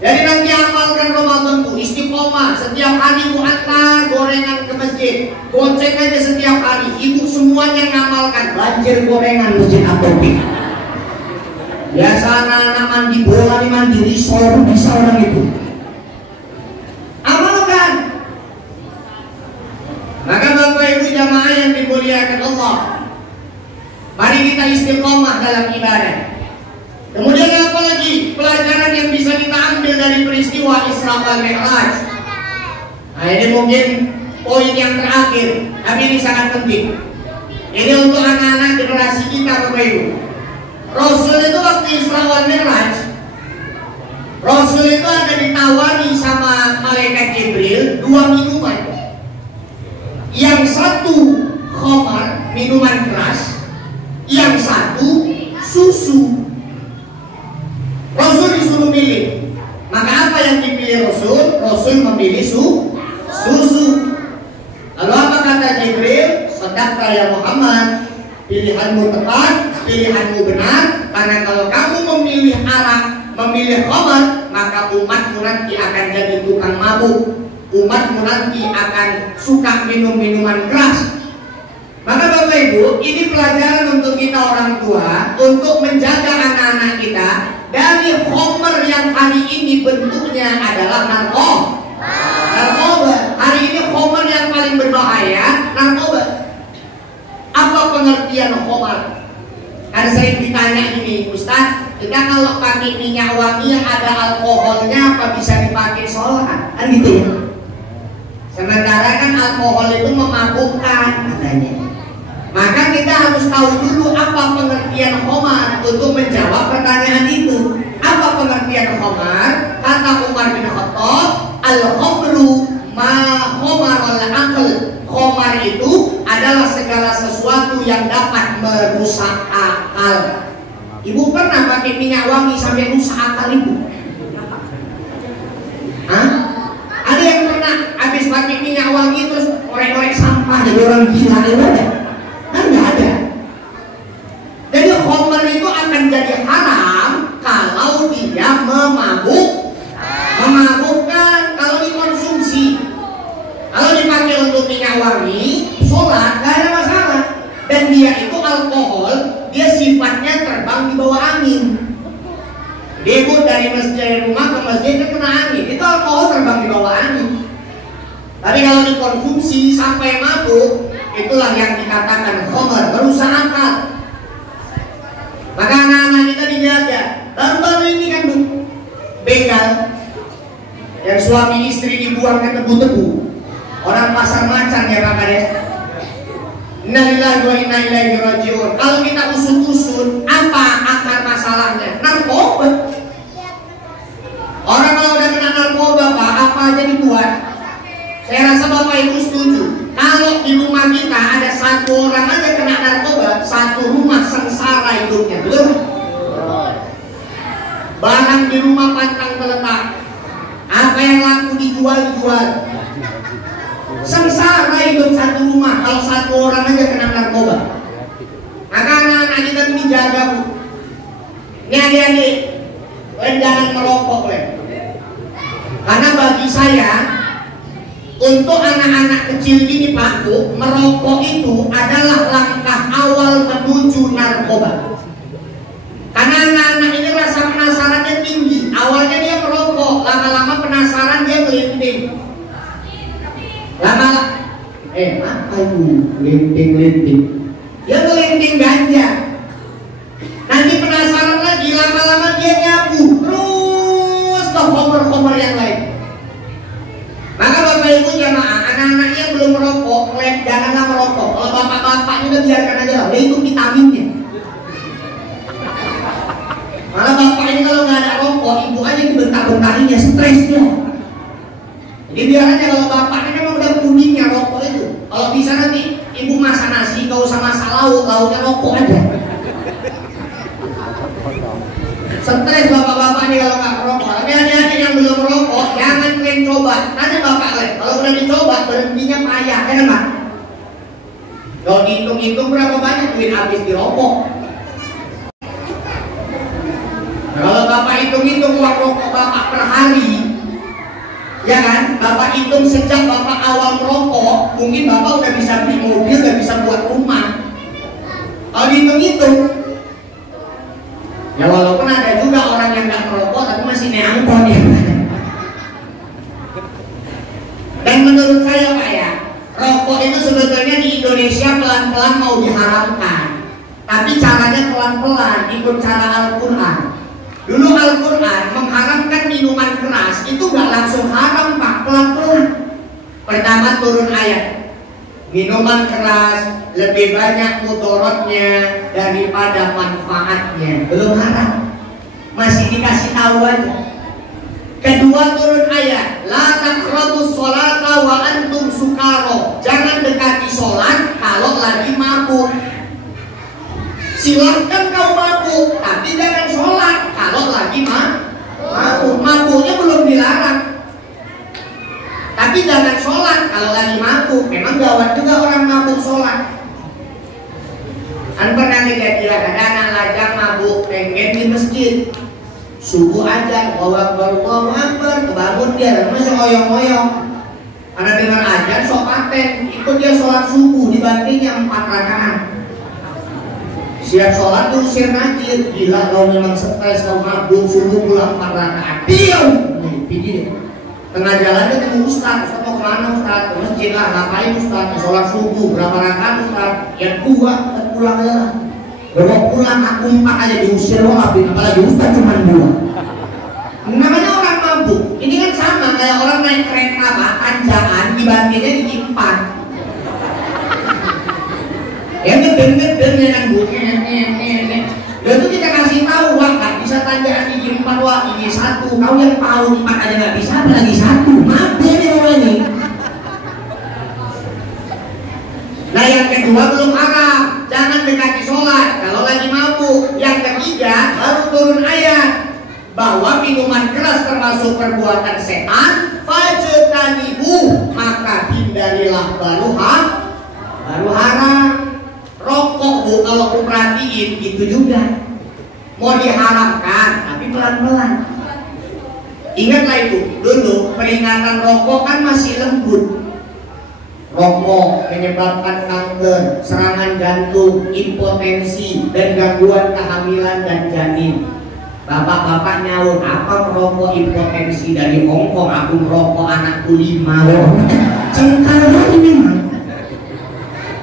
Jadi nanti amalkan Ramadan tuh istiqomah, setiap hari ibu antar gorengan ke masjid, goceng aja setiap hari, ibu semuanya ngamalkan, banjir gorengan masjid Atopi. Biasa anak-anak mandi bola nih mandiri, sore bisa orang itu. Amalkan. Maka Bapak Ibu jamaah yang dimuliakan Allah, mari kita istiqomah dalam ibadah. Kemudian apa lagi pelajaran yang bisa kita ambil dari peristiwa Isra wal Mi'raj? Nah ini mungkin poin yang terakhir, tapi ini sangat penting. Ini untuk anak-anak generasi kita Bapak Ibu. Rasul itu waktu Isra wal Mi'raj Rasul itu ada ditawari sama malaikat Jibril 2 minuman. Yang satu khamar, minuman keras, yang satu susu. Rasul disuruh pilih. Maka apa yang dipilih Rasul? Rasul memilih susu. Lalu apa kata Jibril? Sadaqta ya Muhammad, pilihanmu tepat, pilihanmu benar. Karena kalau kamu memilih arak, memilih khamar, maka umatmu nanti akan jadi tukang mabuk. Umatmu nanti akan suka minum minuman keras. Maka Bapak Ibu, ini pelajaran untuk kita orang tua, untuk menjaga anak-anak kita dari khamar yang hari ini bentuknya adalah narkoba. Hari ini khamar yang paling berbahaya narkoba. Apa pengertian khamar? Karena sering ditanya gini, Ustaz, kita kalau pakai minyak wangi yang ada alkoholnya apa bisa dipakai sholat? Kan gitu ya. Sementara kan alkohol itu memabukkan katanya. Maka kita harus tahu dulu apa pengertian khamar untuk menjawab pertanyaan itu. Apa pengertian khamar? Kata Umar bin Khattab, al-khamru ma khamar al-aql. Khamar itu adalah segala sesuatu yang dapat merusak akal. Ibu pernah pakai minyak wangi sampai rusak akal ibu? Hah? Ada yang pernah habis pakai minyak wangi terus orek-orek sampah jadi orang gila? Ada? Kan nggak ada. Jadi khamar itu akan jadi haram kalau dia memabukkan kalau dikonsumsi. Kalau dipakai untuk minyak wangi, sholat nggak ada masalah. Dan dia itu alkohol, dia sifatnya terbang di bawah angin. Dia dari masjid rumah ke masjid kan kena angin, itu alkohol terbang di bawah angin. Tapi kalau dikonsumsi sampai mabuk, itulah yang dikatakan khamar, merusak akal. Maka anak-anak kita dijaga. Baru-baru ini kan Bu, begal yang suami istri dibuang ke tebu-tebu. Orang pasar macan ya Pak Kades. Innalillahi wa inna ilaihi raji'un. Kalau kita usut-usut, apa akar masalahnya? Narkoba. Orang kalau udah kena narkoba Pak, apa aja dibuat? Saya rasa Bapak Ibu setuju. Kalau di rumah kita ada satu orang aja kena narkoba, satu rumah sengsara hidupnya. Belum? Barang di rumah pantang terletak. Apa yang laku dijual. Sengsara hidup satu rumah kalau satu orang aja kena narkoba. Maka anak-anak kita ini jaga Bu. Ini adik-adik, jangan merokok Karena bagi saya, untuk anak-anak kecil ini Pak Bu, merokok itu adalah langkah awal menuju narkoba. Karena anak-anak ini rasa penasarannya tinggi. Awalnya dia merokok, lama-lama penasaran dia melinting. Lama-lama, apa itu? Linting. Dia melinting ganja. Nanti penasaran lagi, lama-lama dia nyabu. Terus ke khamar yang lain. Maka Bapak Ibu jamaah, anak-anak yang belum merokok, janganlah merokok. Kalau bapak-bapaknya udah biarkan aja lah, itu vitaminnya. Malah bapak ini kalau nggak ada rokok, ibu aja dibentak-bentakinya, stres dia. Jadi biar aja kalau bapak ini memang udah kuningnya rokok itu. Kalau bisa nanti ibu masak nasi, gak usah masak lauknya rokok aja. Stres bapak-bapak ini kalau nggak merokok. Tapi adik-adik yang belum merokok, jangan kalian coba. Tanya bapak kalian, kalau udah dicoba berhentinya payah, kan Pak? Kalau dihitung-hitung berapa banyak duit habis di rokok. Nah, kalau bapak hitung-hitung uang rokok bapak per hari, ya kan? Bapak hitung sejak bapak awal merokok, mungkin bapak udah bisa beli mobil, udah bisa buat rumah. Kalau dihitung-hitung, ya walaupun ada juga orang yang nggak merokok tapi masih naik angkot ya. Dan menurut saya Pak ya, rokok itu sebetulnya di Indonesia pelan-pelan mau diharamkan. Tapi caranya pelan-pelan, ikut cara Al-Quran. Dulu Al-Quran mengharamkan minuman keras, itu nggak langsung haram Pak, pelan-pelan. Pertama turun ayat, minuman keras lebih banyak mudaratnya daripada manfaatnya. Belum haram, masih dikasih tahu aja. Kedua turun ayat, la taqrabus sholata wa antum sukaro. Jangan dekati sholat kalau lagi mabuk. Silahkan kau mabuk, tapi jangan sholat kalau lagi mabuk. Mabuknya belum dilarang, tapi jangan sholat kalau lagi mabuk. Memang gawat juga orang mabuk sholat. Kan pernah kejadian ada anak lajang mabuk pengen di masjid. Subuh aja, Allahu Akbar, kebangun dia, masih oyong-oyong. Karena dengar ajan, sok paten, ikut dia sholat subuh, dibantingnya 4 rakaat. Siap sholat tuh usir najir, gila kau memang stres, kau mabuk, subuh pulang 4 rakaat. Diam, begini. Tengah jalan dia ketemu Ustaz mau kemana Ustaz? Ke masjid lah, ngapain Ustaz? Sholat subuh, berapa rakaat Ustaz? Ya 2, pulang aja lah. Bawa pulang aku 4 aja diusir wabin, apalagi Ustaz cuma 2. Namanya orang mabuk. Ini kan sama kayak orang naik kereta tanjakan, dibantingnya di 4. Ya ngeden-ngeden yang nih. Dan itu kita kasih tahu, wah nggak bisa tanjakan di 4, wah ini 1. Kau yang tahu 4 aja nggak bisa, apalagi 1. Mabuk nih orang ini. Nah yang kedua belum Arab, jangan dekati sholat kalau lagi mabuk. Yang ketiga baru turun ayat bahwa minuman keras termasuk perbuatan setan, fajtanibu, maka hindarilah, baru haram. Rokok bu, kalau aku perhatiin itu juga mau diharamkan tapi pelan-pelan. Ingatlah itu dulu peringatan rokok kan masih lembut. Rokok menyebabkan kanker, serangan jantung, impotensi, dan gangguan kehamilan dan janin. Bapak-bapak nyaur, apa merokok impotensi dari Hongkong? Aku merokok anakku 5. Cengkar ini memang.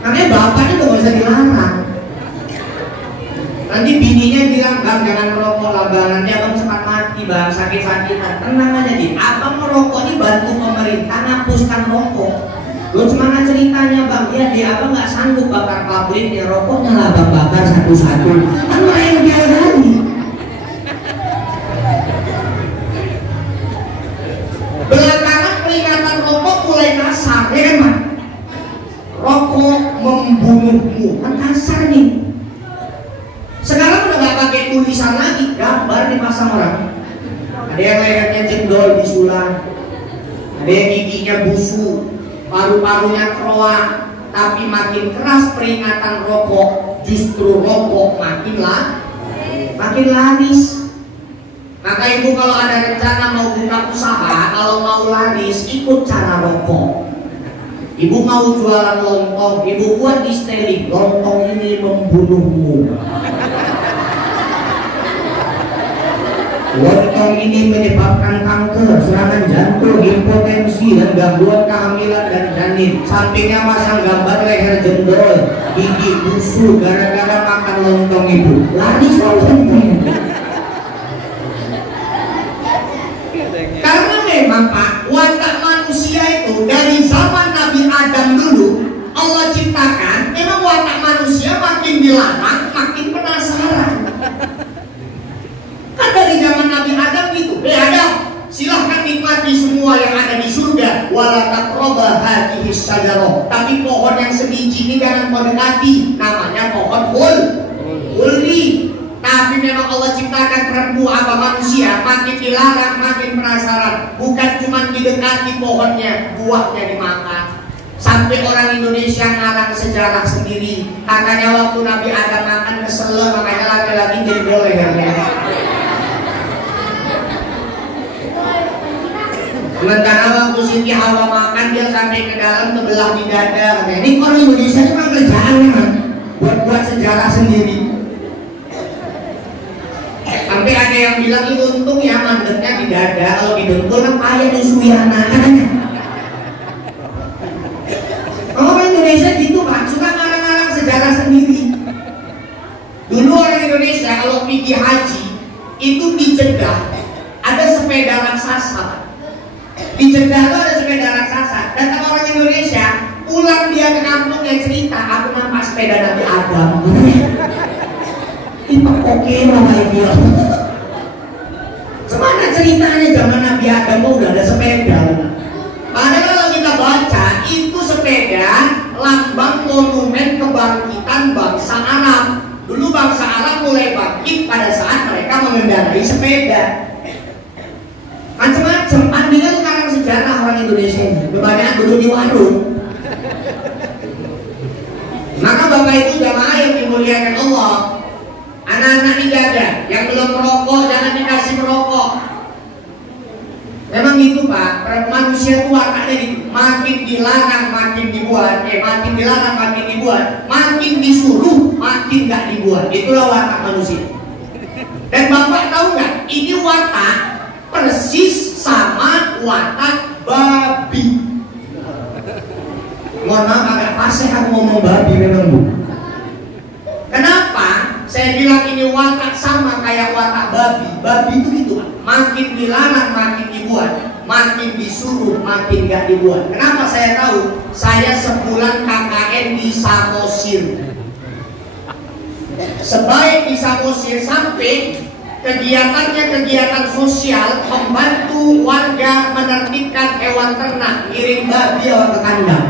Makanya bapaknya udah gak bisa dilarang. Nanti bininya bilang, bang jangan merokok lah bang, nanti abang cepat mati bang, sakit-sakitan. Tenang aja Din, abang merokok ini bantu pemerintah ngapuskan rokok. Lo semangat ceritanya bang, ya dia abang nggak sanggup bakar pabriknya, rokoknya lah abang bakar satu-satu. Kan main dia lagi. Belakangan peringatan rokok mulai kasar, ya kan Pak? Rokok membunuhmu, kan kasar nih. Sekarang udah nggak pakai tulisan lagi, gambar dipasang orang. Ada yang lehernya jendol disulam, ada yang giginya busuk, paru-parunya keroak. Tapi makin keras peringatan rokok, justru rokok makin laris. Maka ibu kalau ada rencana mau buka usaha, kalau mau laris, ikut cara rokok. Ibu mau jualan lontong, ibu buat di sterik, lontong ini membunuhmu. Lontong ini menyebabkan kanker, serangan jantung, impotensi, dan gangguan kehamilan dan janin. Sampingnya masang gambar leher jendol, gigi busuk gara-gara makan lontong itu. Laris lontongnya. Karena memang Pak, watak manusia itu dari zaman Nabi Adam dulu Allah ciptakan, memang watak manusia makin dilarang, makin penasaran. Kan dari zaman Nabi Adam gitu, Adam, silahkan nikmati semua yang ada di surga, wala taqraba hadhihi syajarah. Tapi pohon yang sebiji ini jangan kau dekati, namanya pohon khuldi. Tapi memang Allah ciptakan perempuan apa manusia makin dilarang, makin penasaran. Bukan cuma didekati pohonnya, buahnya dimakan. Sampai orang Indonesia ngarang sejarah sendiri. Katanya waktu Nabi Adam makan kesel, makanya laki-laki jendol lehernya. Sementara waktu Siti Hawa makan, dia sampai ke dalam kebelah di dada. Ini orang Indonesia itu kan kerjaan memang buat sejarah sendiri. Sampai ada yang bilang ini untung ya mandeknya di dada, kalau didengkul kan payah disui anak. Orang Indonesia gitu Pak, suka ngarang-ngarang sejarah sendiri. Dulu orang Indonesia kalau pergi haji itu di Jeddah ada sepeda raksasa. Di Jeddah itu ada sepeda raksasa. Datang orang Indonesia, pulang dia ke kampung yang cerita, aku nampak sepeda Nabi Adam. Ini Pak Oke lah dia. Semana ceritanya zaman Nabi Nabi Adam udah ada sepeda. Padahal kalau kita baca itu sepeda lambang monumen kebangkitan bangsa Arab. Dulu bangsa Arab mulai bangkit pada saat mereka mengendarai sepeda. Macam-macam. Andi kan sekarang sejarah orang Indonesia ini. Kebanyakan dulu di warung. Maka Bapak Ibu jamaah yang dimuliakan Allah, anak-anak dijaga, yang belum merokok jangan dikasih merokok. Memang itu Pak, manusia itu wataknya gitu. Makin dilarang makin dibuat, makin dilarang makin dibuat, makin disuruh makin nggak dibuat. Itulah watak manusia. Dan Bapak tahu nggak, ini watak persis sama watak babi. Mohon maaf agak fasih aku ngomong babi memang Bu. Kenapa? Saya bilang ini watak sama kayak watak babi. Babi itu gitu, makin dilarang makin dibuat, makin disuruh makin gak dibuat. Kenapa saya tahu? Saya sebulan KKN di Samosir. Sebaik di Samosir sampai kegiatannya kegiatan sosial membantu warga menertibkan hewan ternak, ngirim babi ke kandang.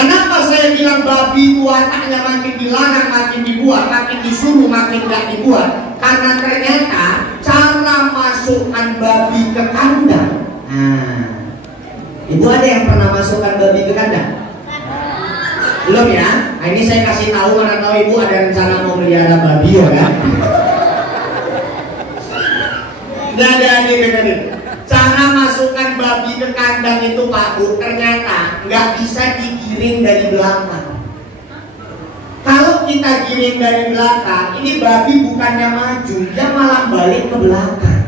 Kenapa saya bilang babi itu wataknya makin dilarang makin dibuat, makin disuruh makin gak dibuat? Karena ternyata cara masukkan babi ke kandang. Ibu ada yang pernah masukkan babi ke kandang? Belum ya? Nah ini saya kasih tahu karena tahu ibu ada rencana mau melihara babi ya kan? Gak ada nih. Cara masukkan babi ke kandang itu Pak Bu, ternyata nggak bisa digiring dari belakang. Kalau kita giring dari belakang, ini babi bukannya maju, dia malah balik ke belakang.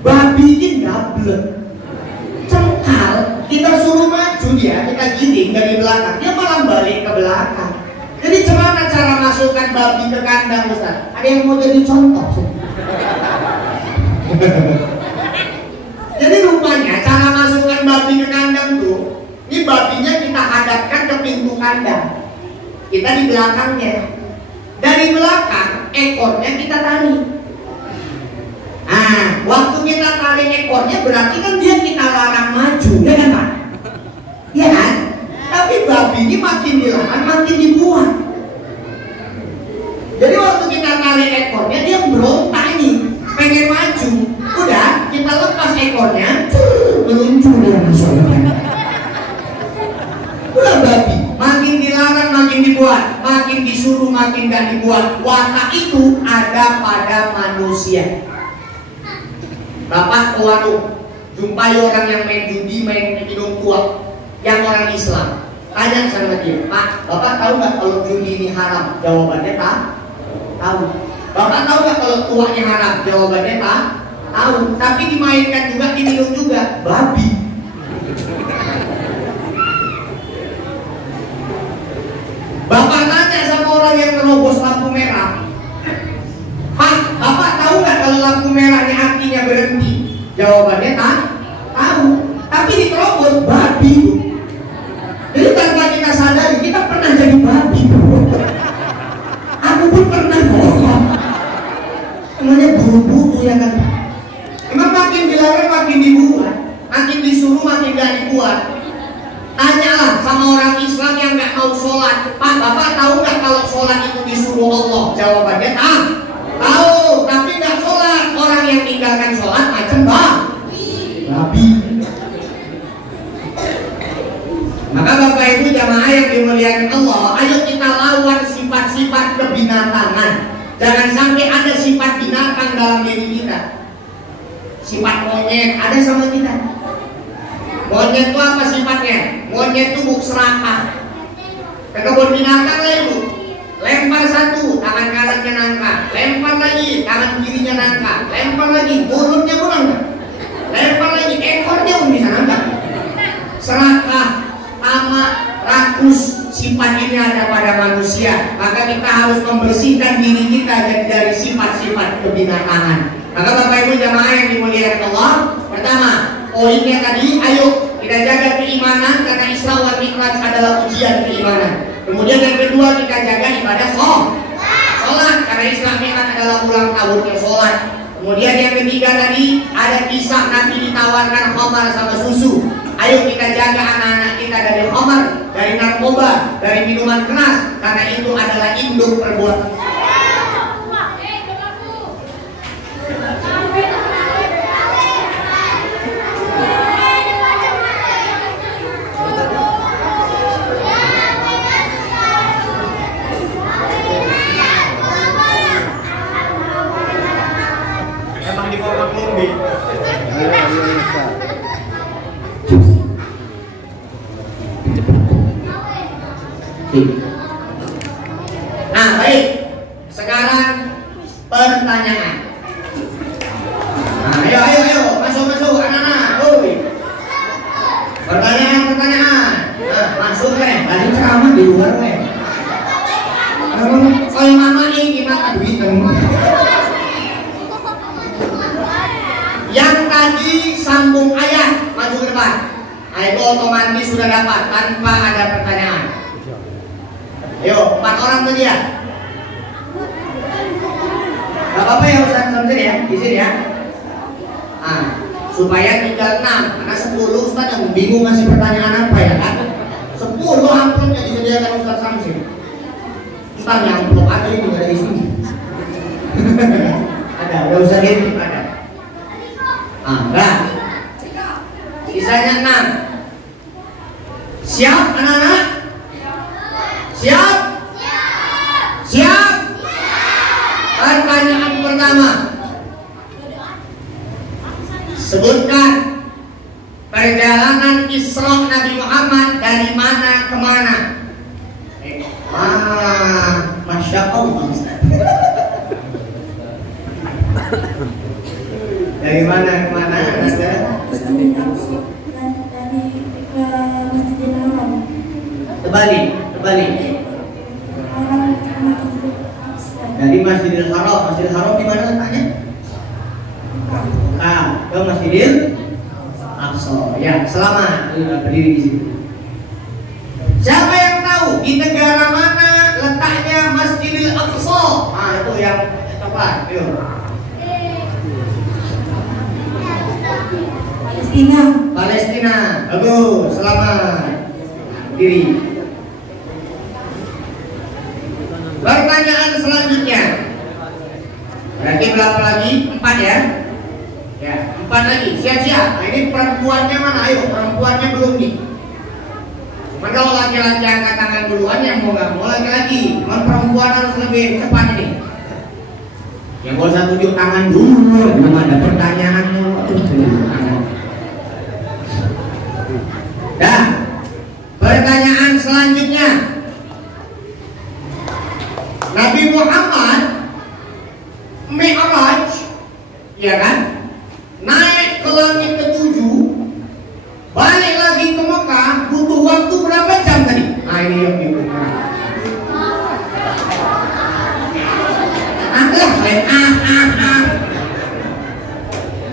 Babi ini double, cengkal, kita suruh maju dia, kita giring dari belakang, dia malah balik ke belakang. Jadi gimana cara masukkan babi ke kandang Ustaz? Ada yang mau jadi contoh? Jadi rupanya cara masukkan babi ke kandang tuh, ini babinya kita hadapkan ke pintu kandang, kita di belakangnya, dari belakang ekornya kita tarik. Nah, waktu kita tarik ekornya berarti kan dia kita larang maju, ya kan Pak? Ya kan? Tapi babi ini makin dilarang makin dibuat. Jadi waktu kita tarik ekornya dia berontak nih, pengen maju. Udah, kita lepas ekornya, meluncur dia masuk. Udah babi, makin dilarang makin dibuat, makin disuruh makin gak dibuat. Watak itu ada pada manusia. Bapak ke warung, jumpai orang yang main judi, main minum tua, yang orang Islam. Tanya sama dia, Pak, Bapak tahu nggak kalau judi ini haram? Jawabannya tahu. Bapak tahu nggak kalau tuanya haram? Jawabannya tahu, tapi dimainkan juga, diminum juga. Babi. Bapak tanya sama orang yang nerobos lampu merah, Pak, Bapak tahu nggak kalau lampu merahnya artinya berhenti? Jawabannya tahu, tapi diterobos. Babi. Jadi tanpa kita sadari kita pernah jadi babi. Aku pun pernah. Namanya buru-buru ya kan. Emang makin dilarang makin dibuat, makin disuruh makin gak dibuat. Tanyalah sama orang Islam yang gak mau sholat, Pak, Bapak tahu gak kalau sholat itu disuruh Allah? Jawabannya tahu, tapi gak sholat. Orang yang tinggalkan sholat macam babi. Maka Bapak Ibu jamaah yang dimuliakan Allah, ayo kita lawan sifat-sifat kebinatangan. Jangan sampai ada sifat binatang dalam diri kita. Sifat monyet ada sama kita. Monyet itu apa sifatnya? Monyet itu buk serakah. Ke kebun binatang lah ibu, lempar satu, tangan kanannya nangka, lempar lagi, tangan kirinya nangka, lempar lagi, mulutnya pun nangka, lempar lagi, ekornya pun bisa nangka. Serakah, tamak, rakus, sifat ini ada pada manusia. Maka kita harus membersihkan diri kita dari sifat-sifat kebinatangan. Maka Bapak Ibu jamaah yang dimuliakan Allah, pertama, poinnya tadi, ayo kita jaga keimanan karena Isra wal Mi'raj adalah ujian keimanan. Kemudian yang kedua, kita jaga ibadah sholat karena Isra Mi'raj adalah ulang tahunnya sholat. Kemudian yang ketiga tadi ada kisah Nabi ditawarkan khamar sama susu. Ayo kita jaga anak-anak kita dari khamar, dari narkoba, dari minuman keras, karena itu adalah induk perbuatan. Emang di bawah ngombe. Nah, baik. Sekarang pertanyaan. Nah, ayo, masuk anak-anak. Woi. Pertanyaan. Nah, masuk leh. Tadi ceramah di luar leh. Kalau mama ini gimana duit kamu? Yang tadi sambung ayat maju ke depan. Nah, itu otomatis sudah dapat tanpa ada pertanyaan. Ayo, 4 orang tadi ya. Gak apa-apa ya Ustaz Samsir ya, di sini ya. Nah, supaya tinggal 6, karena 10 Ustaz yang bingung ngasih pertanyaan apa ya kan? 10 amplopnya disediakan Ustaz Samsir. Ustaz yang amplop ada ini gak ada isinya. Ada, udah usah gitu, ada. Enggak. Sisanya 6. Siap anak-anak? Siap? Siap? Pertanyaan pertama. Sebutkan perjalanan Isra Nabi Muhammad dari mana ke mana? Masya Allah. Dari mana ke mana? Terbalik. Dari Masjidil Haram. Masjidil Haram di mana letaknya? Ke Masjidil Aqsa. Ya, selamat. Berdiri di sini. Siapa yang tahu di negara mana letaknya Masjidil Aqsa? Nah, itu yang tepat. Yuk. Palestina. Bagus, selamat. Diri. Pertanyaan selanjutnya. Berarti berapa lagi? 4 ya? Ya, 4 lagi. Siap-siap. Nah, ini perempuannya mana? Ayo, perempuannya belum nih. Cuman kalau laki-laki angkat tangan duluan, yang mau nggak mau laki-laki. Cuman perempuan harus lebih cepat ini. Yang gak usah tunjuk tangan dulu. Belum ada pertanyaan. Dah. Pertanyaan selanjutnya. Nabi Muhammad Mi'raj, ya kan? Naik ke langit ke-7, balik lagi ke Mekah, butuh waktu berapa jam tadi? Nah, ini yang dibutuhkan.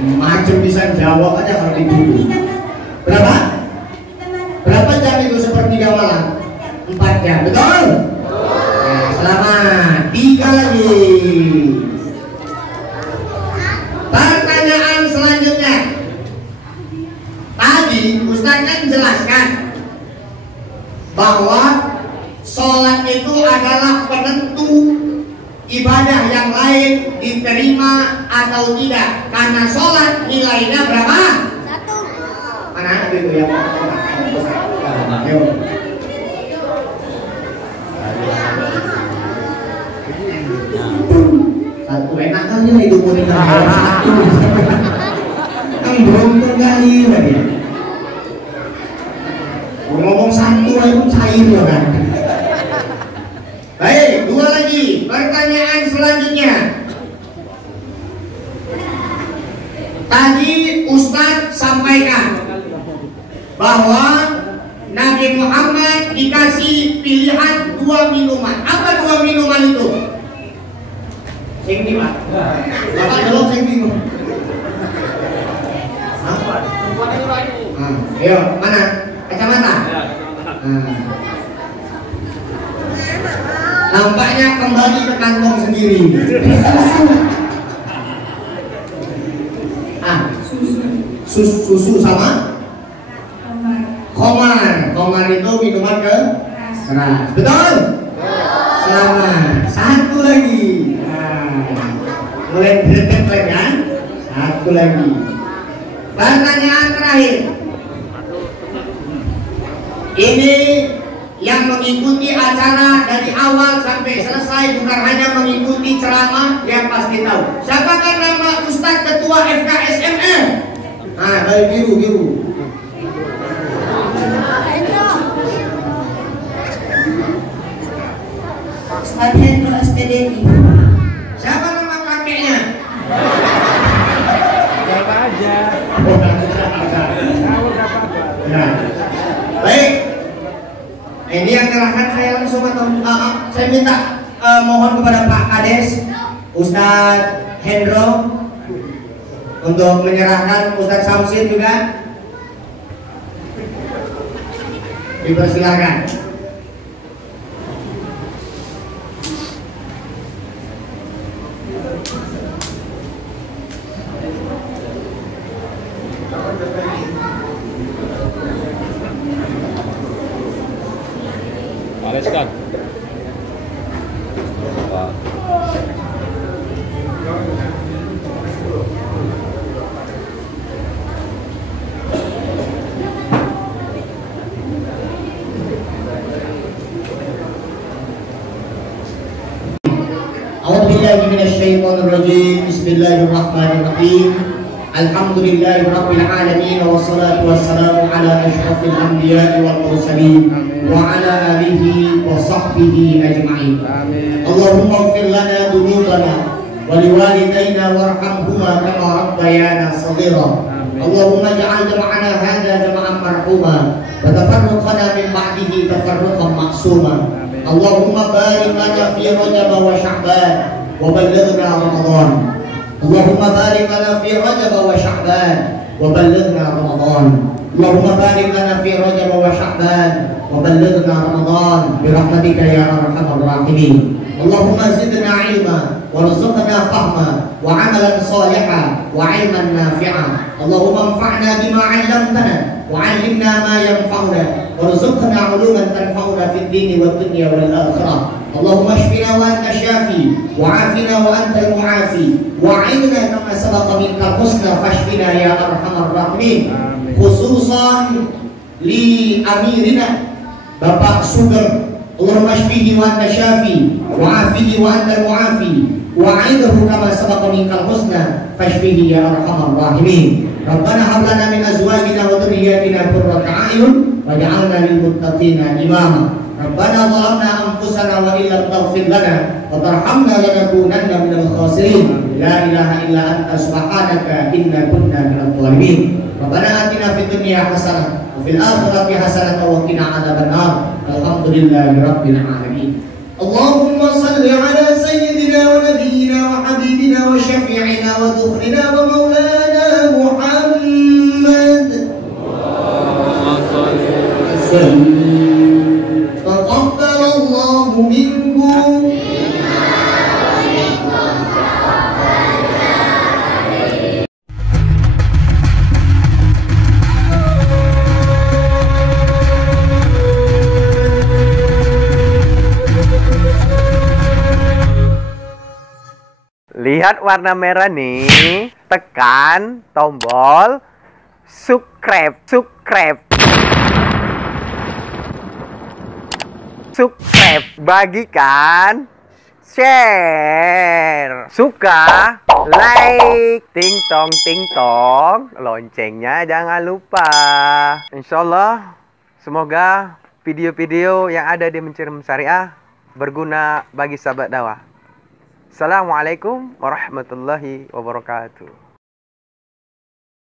Macam bisa jawab aja kalau dituduh. Berapa? Berapa jam itu sepertiga malam? 4 jam, betul? Ya, selamat. 3 lagi. Pertanyaan selanjutnya. Tadi Ustaz kan menjelaskan bahwa sholat itu adalah penentu ibadah yang lain diterima atau tidak. Karena sholat nilainya berapa? 1. Mana ada itu ya? Satu enak aja hidup kita. Kan beruntung kali lagi. Ngomong satu aja pun cair loh kan. Baik, 2 lagi. Pertanyaan selanjutnya. Tadi Ustadz sampaikan bahwa Nabi Muhammad dikasih pilihan 2 minuman. Apa 2 minuman itu? Sing di Pak. Bapak jawab sing di. Apa? Ayo, mana? Kacamata. Nampaknya kembali ke kantong sendiri. susu sama khomar. Khomar itu minuman keras. Betul? Selamat. Satu lagi. Nah, mulai berdebat lagi kan? Satu lagi. Pertanyaan terakhir. Ini yang mengikuti acara dari awal sampai selesai, bukan hanya mengikuti ceramah, yang pasti tahu. Siapakah nama Ustadz Ketua FKSMM? Nah, dari biru. Ustadz Hendro SPDI. Siapa nama kakeknya? Siapa aja? Nah, baik. Ini yang nyerahkan saya langsung atau saya minta mohon kepada Pak Kades, Ustadz Hendro untuk menyerahkan. Ustadz Samsin juga dipersilakan. Pak. A'udzubillahi minasyaitonirrajim. Bismillahirrahmanirrahim. Alhamdulillahirabbil alamin wassalatu wassalamu ala asyrafil anbiya'i wal mursalin wa ala alihi wa sahbihi ajma'in. Allahumma ighfir lana dhunubana wa liwalidayna warhamhuma kama rabbayana shaghira. Allahumma ij'al jam'ana hadha jam'an marhuma wa tafarruqana min ba'dihi tafarruqan ma'suma. Allahumma barik lana fi Rajab wa Sya'ban wa ballighna Ramadan. Allahumma barik lana fi Rajab wa Sya'ban wa ballighna Ramadan. Allahumma barik lana fi Rajab wa Sya'ban wa ballighna Ramadan bi rahmatika ya arhamar rahimin. Allahumma zidna ilma warzuqna fahma wa 'amalan shalihan wa 'ilman nafi'an. Allahumma anfa'na bima 'allamtana wa 'allimna ma yanfa'una warzuqna 'uluman tanfa'una fid dini wad dunya wal akhirah. Allahumma shfina wa anta syafi wa 'afina wa antal mu'afi wa 'inna kama sabaqa minkal husna fashfina ya arhamar rahimin. Khususan li amirina Bapak Sugeng, Allahumma shfihi wa anta syafi wa 'afihi wa antal mu'afi wa 'indahu kama sabaqa minkal husna fashfihi ya arhamar rahimin. Rabbana hab lana min azwajina wa dhurriyyatina qurrata a'yun waj'alna lil muttaqina imama. Rabbana zalamna anfusana wa illam taghfir lana wa tarhamna lanakunanna minal khasirin. La ilaha illa anta subhanaka inna kunna minadh dhalimin. Rabbana atina fid dunya hasanah wa fil akhirati hasanah wa qina adzabannar. Alhamdulillahi rabbil alamin. Allahumma salli ala sayyidina wa nabiyyina wa habibina wa syafi'ina wa dhukhrina wa maulana Muhammad. Allahumma salli ala sayyidina Lihat warna merah nih, tekan tombol subscribe, bagikan, share, suka, like, ting tong, loncengnya jangan lupa. Insyaallah, semoga video-video yang ada di Mencari Syariah berguna bagi sahabat dakwah. Assalamualaikum warahmatullahi wabarakatuh.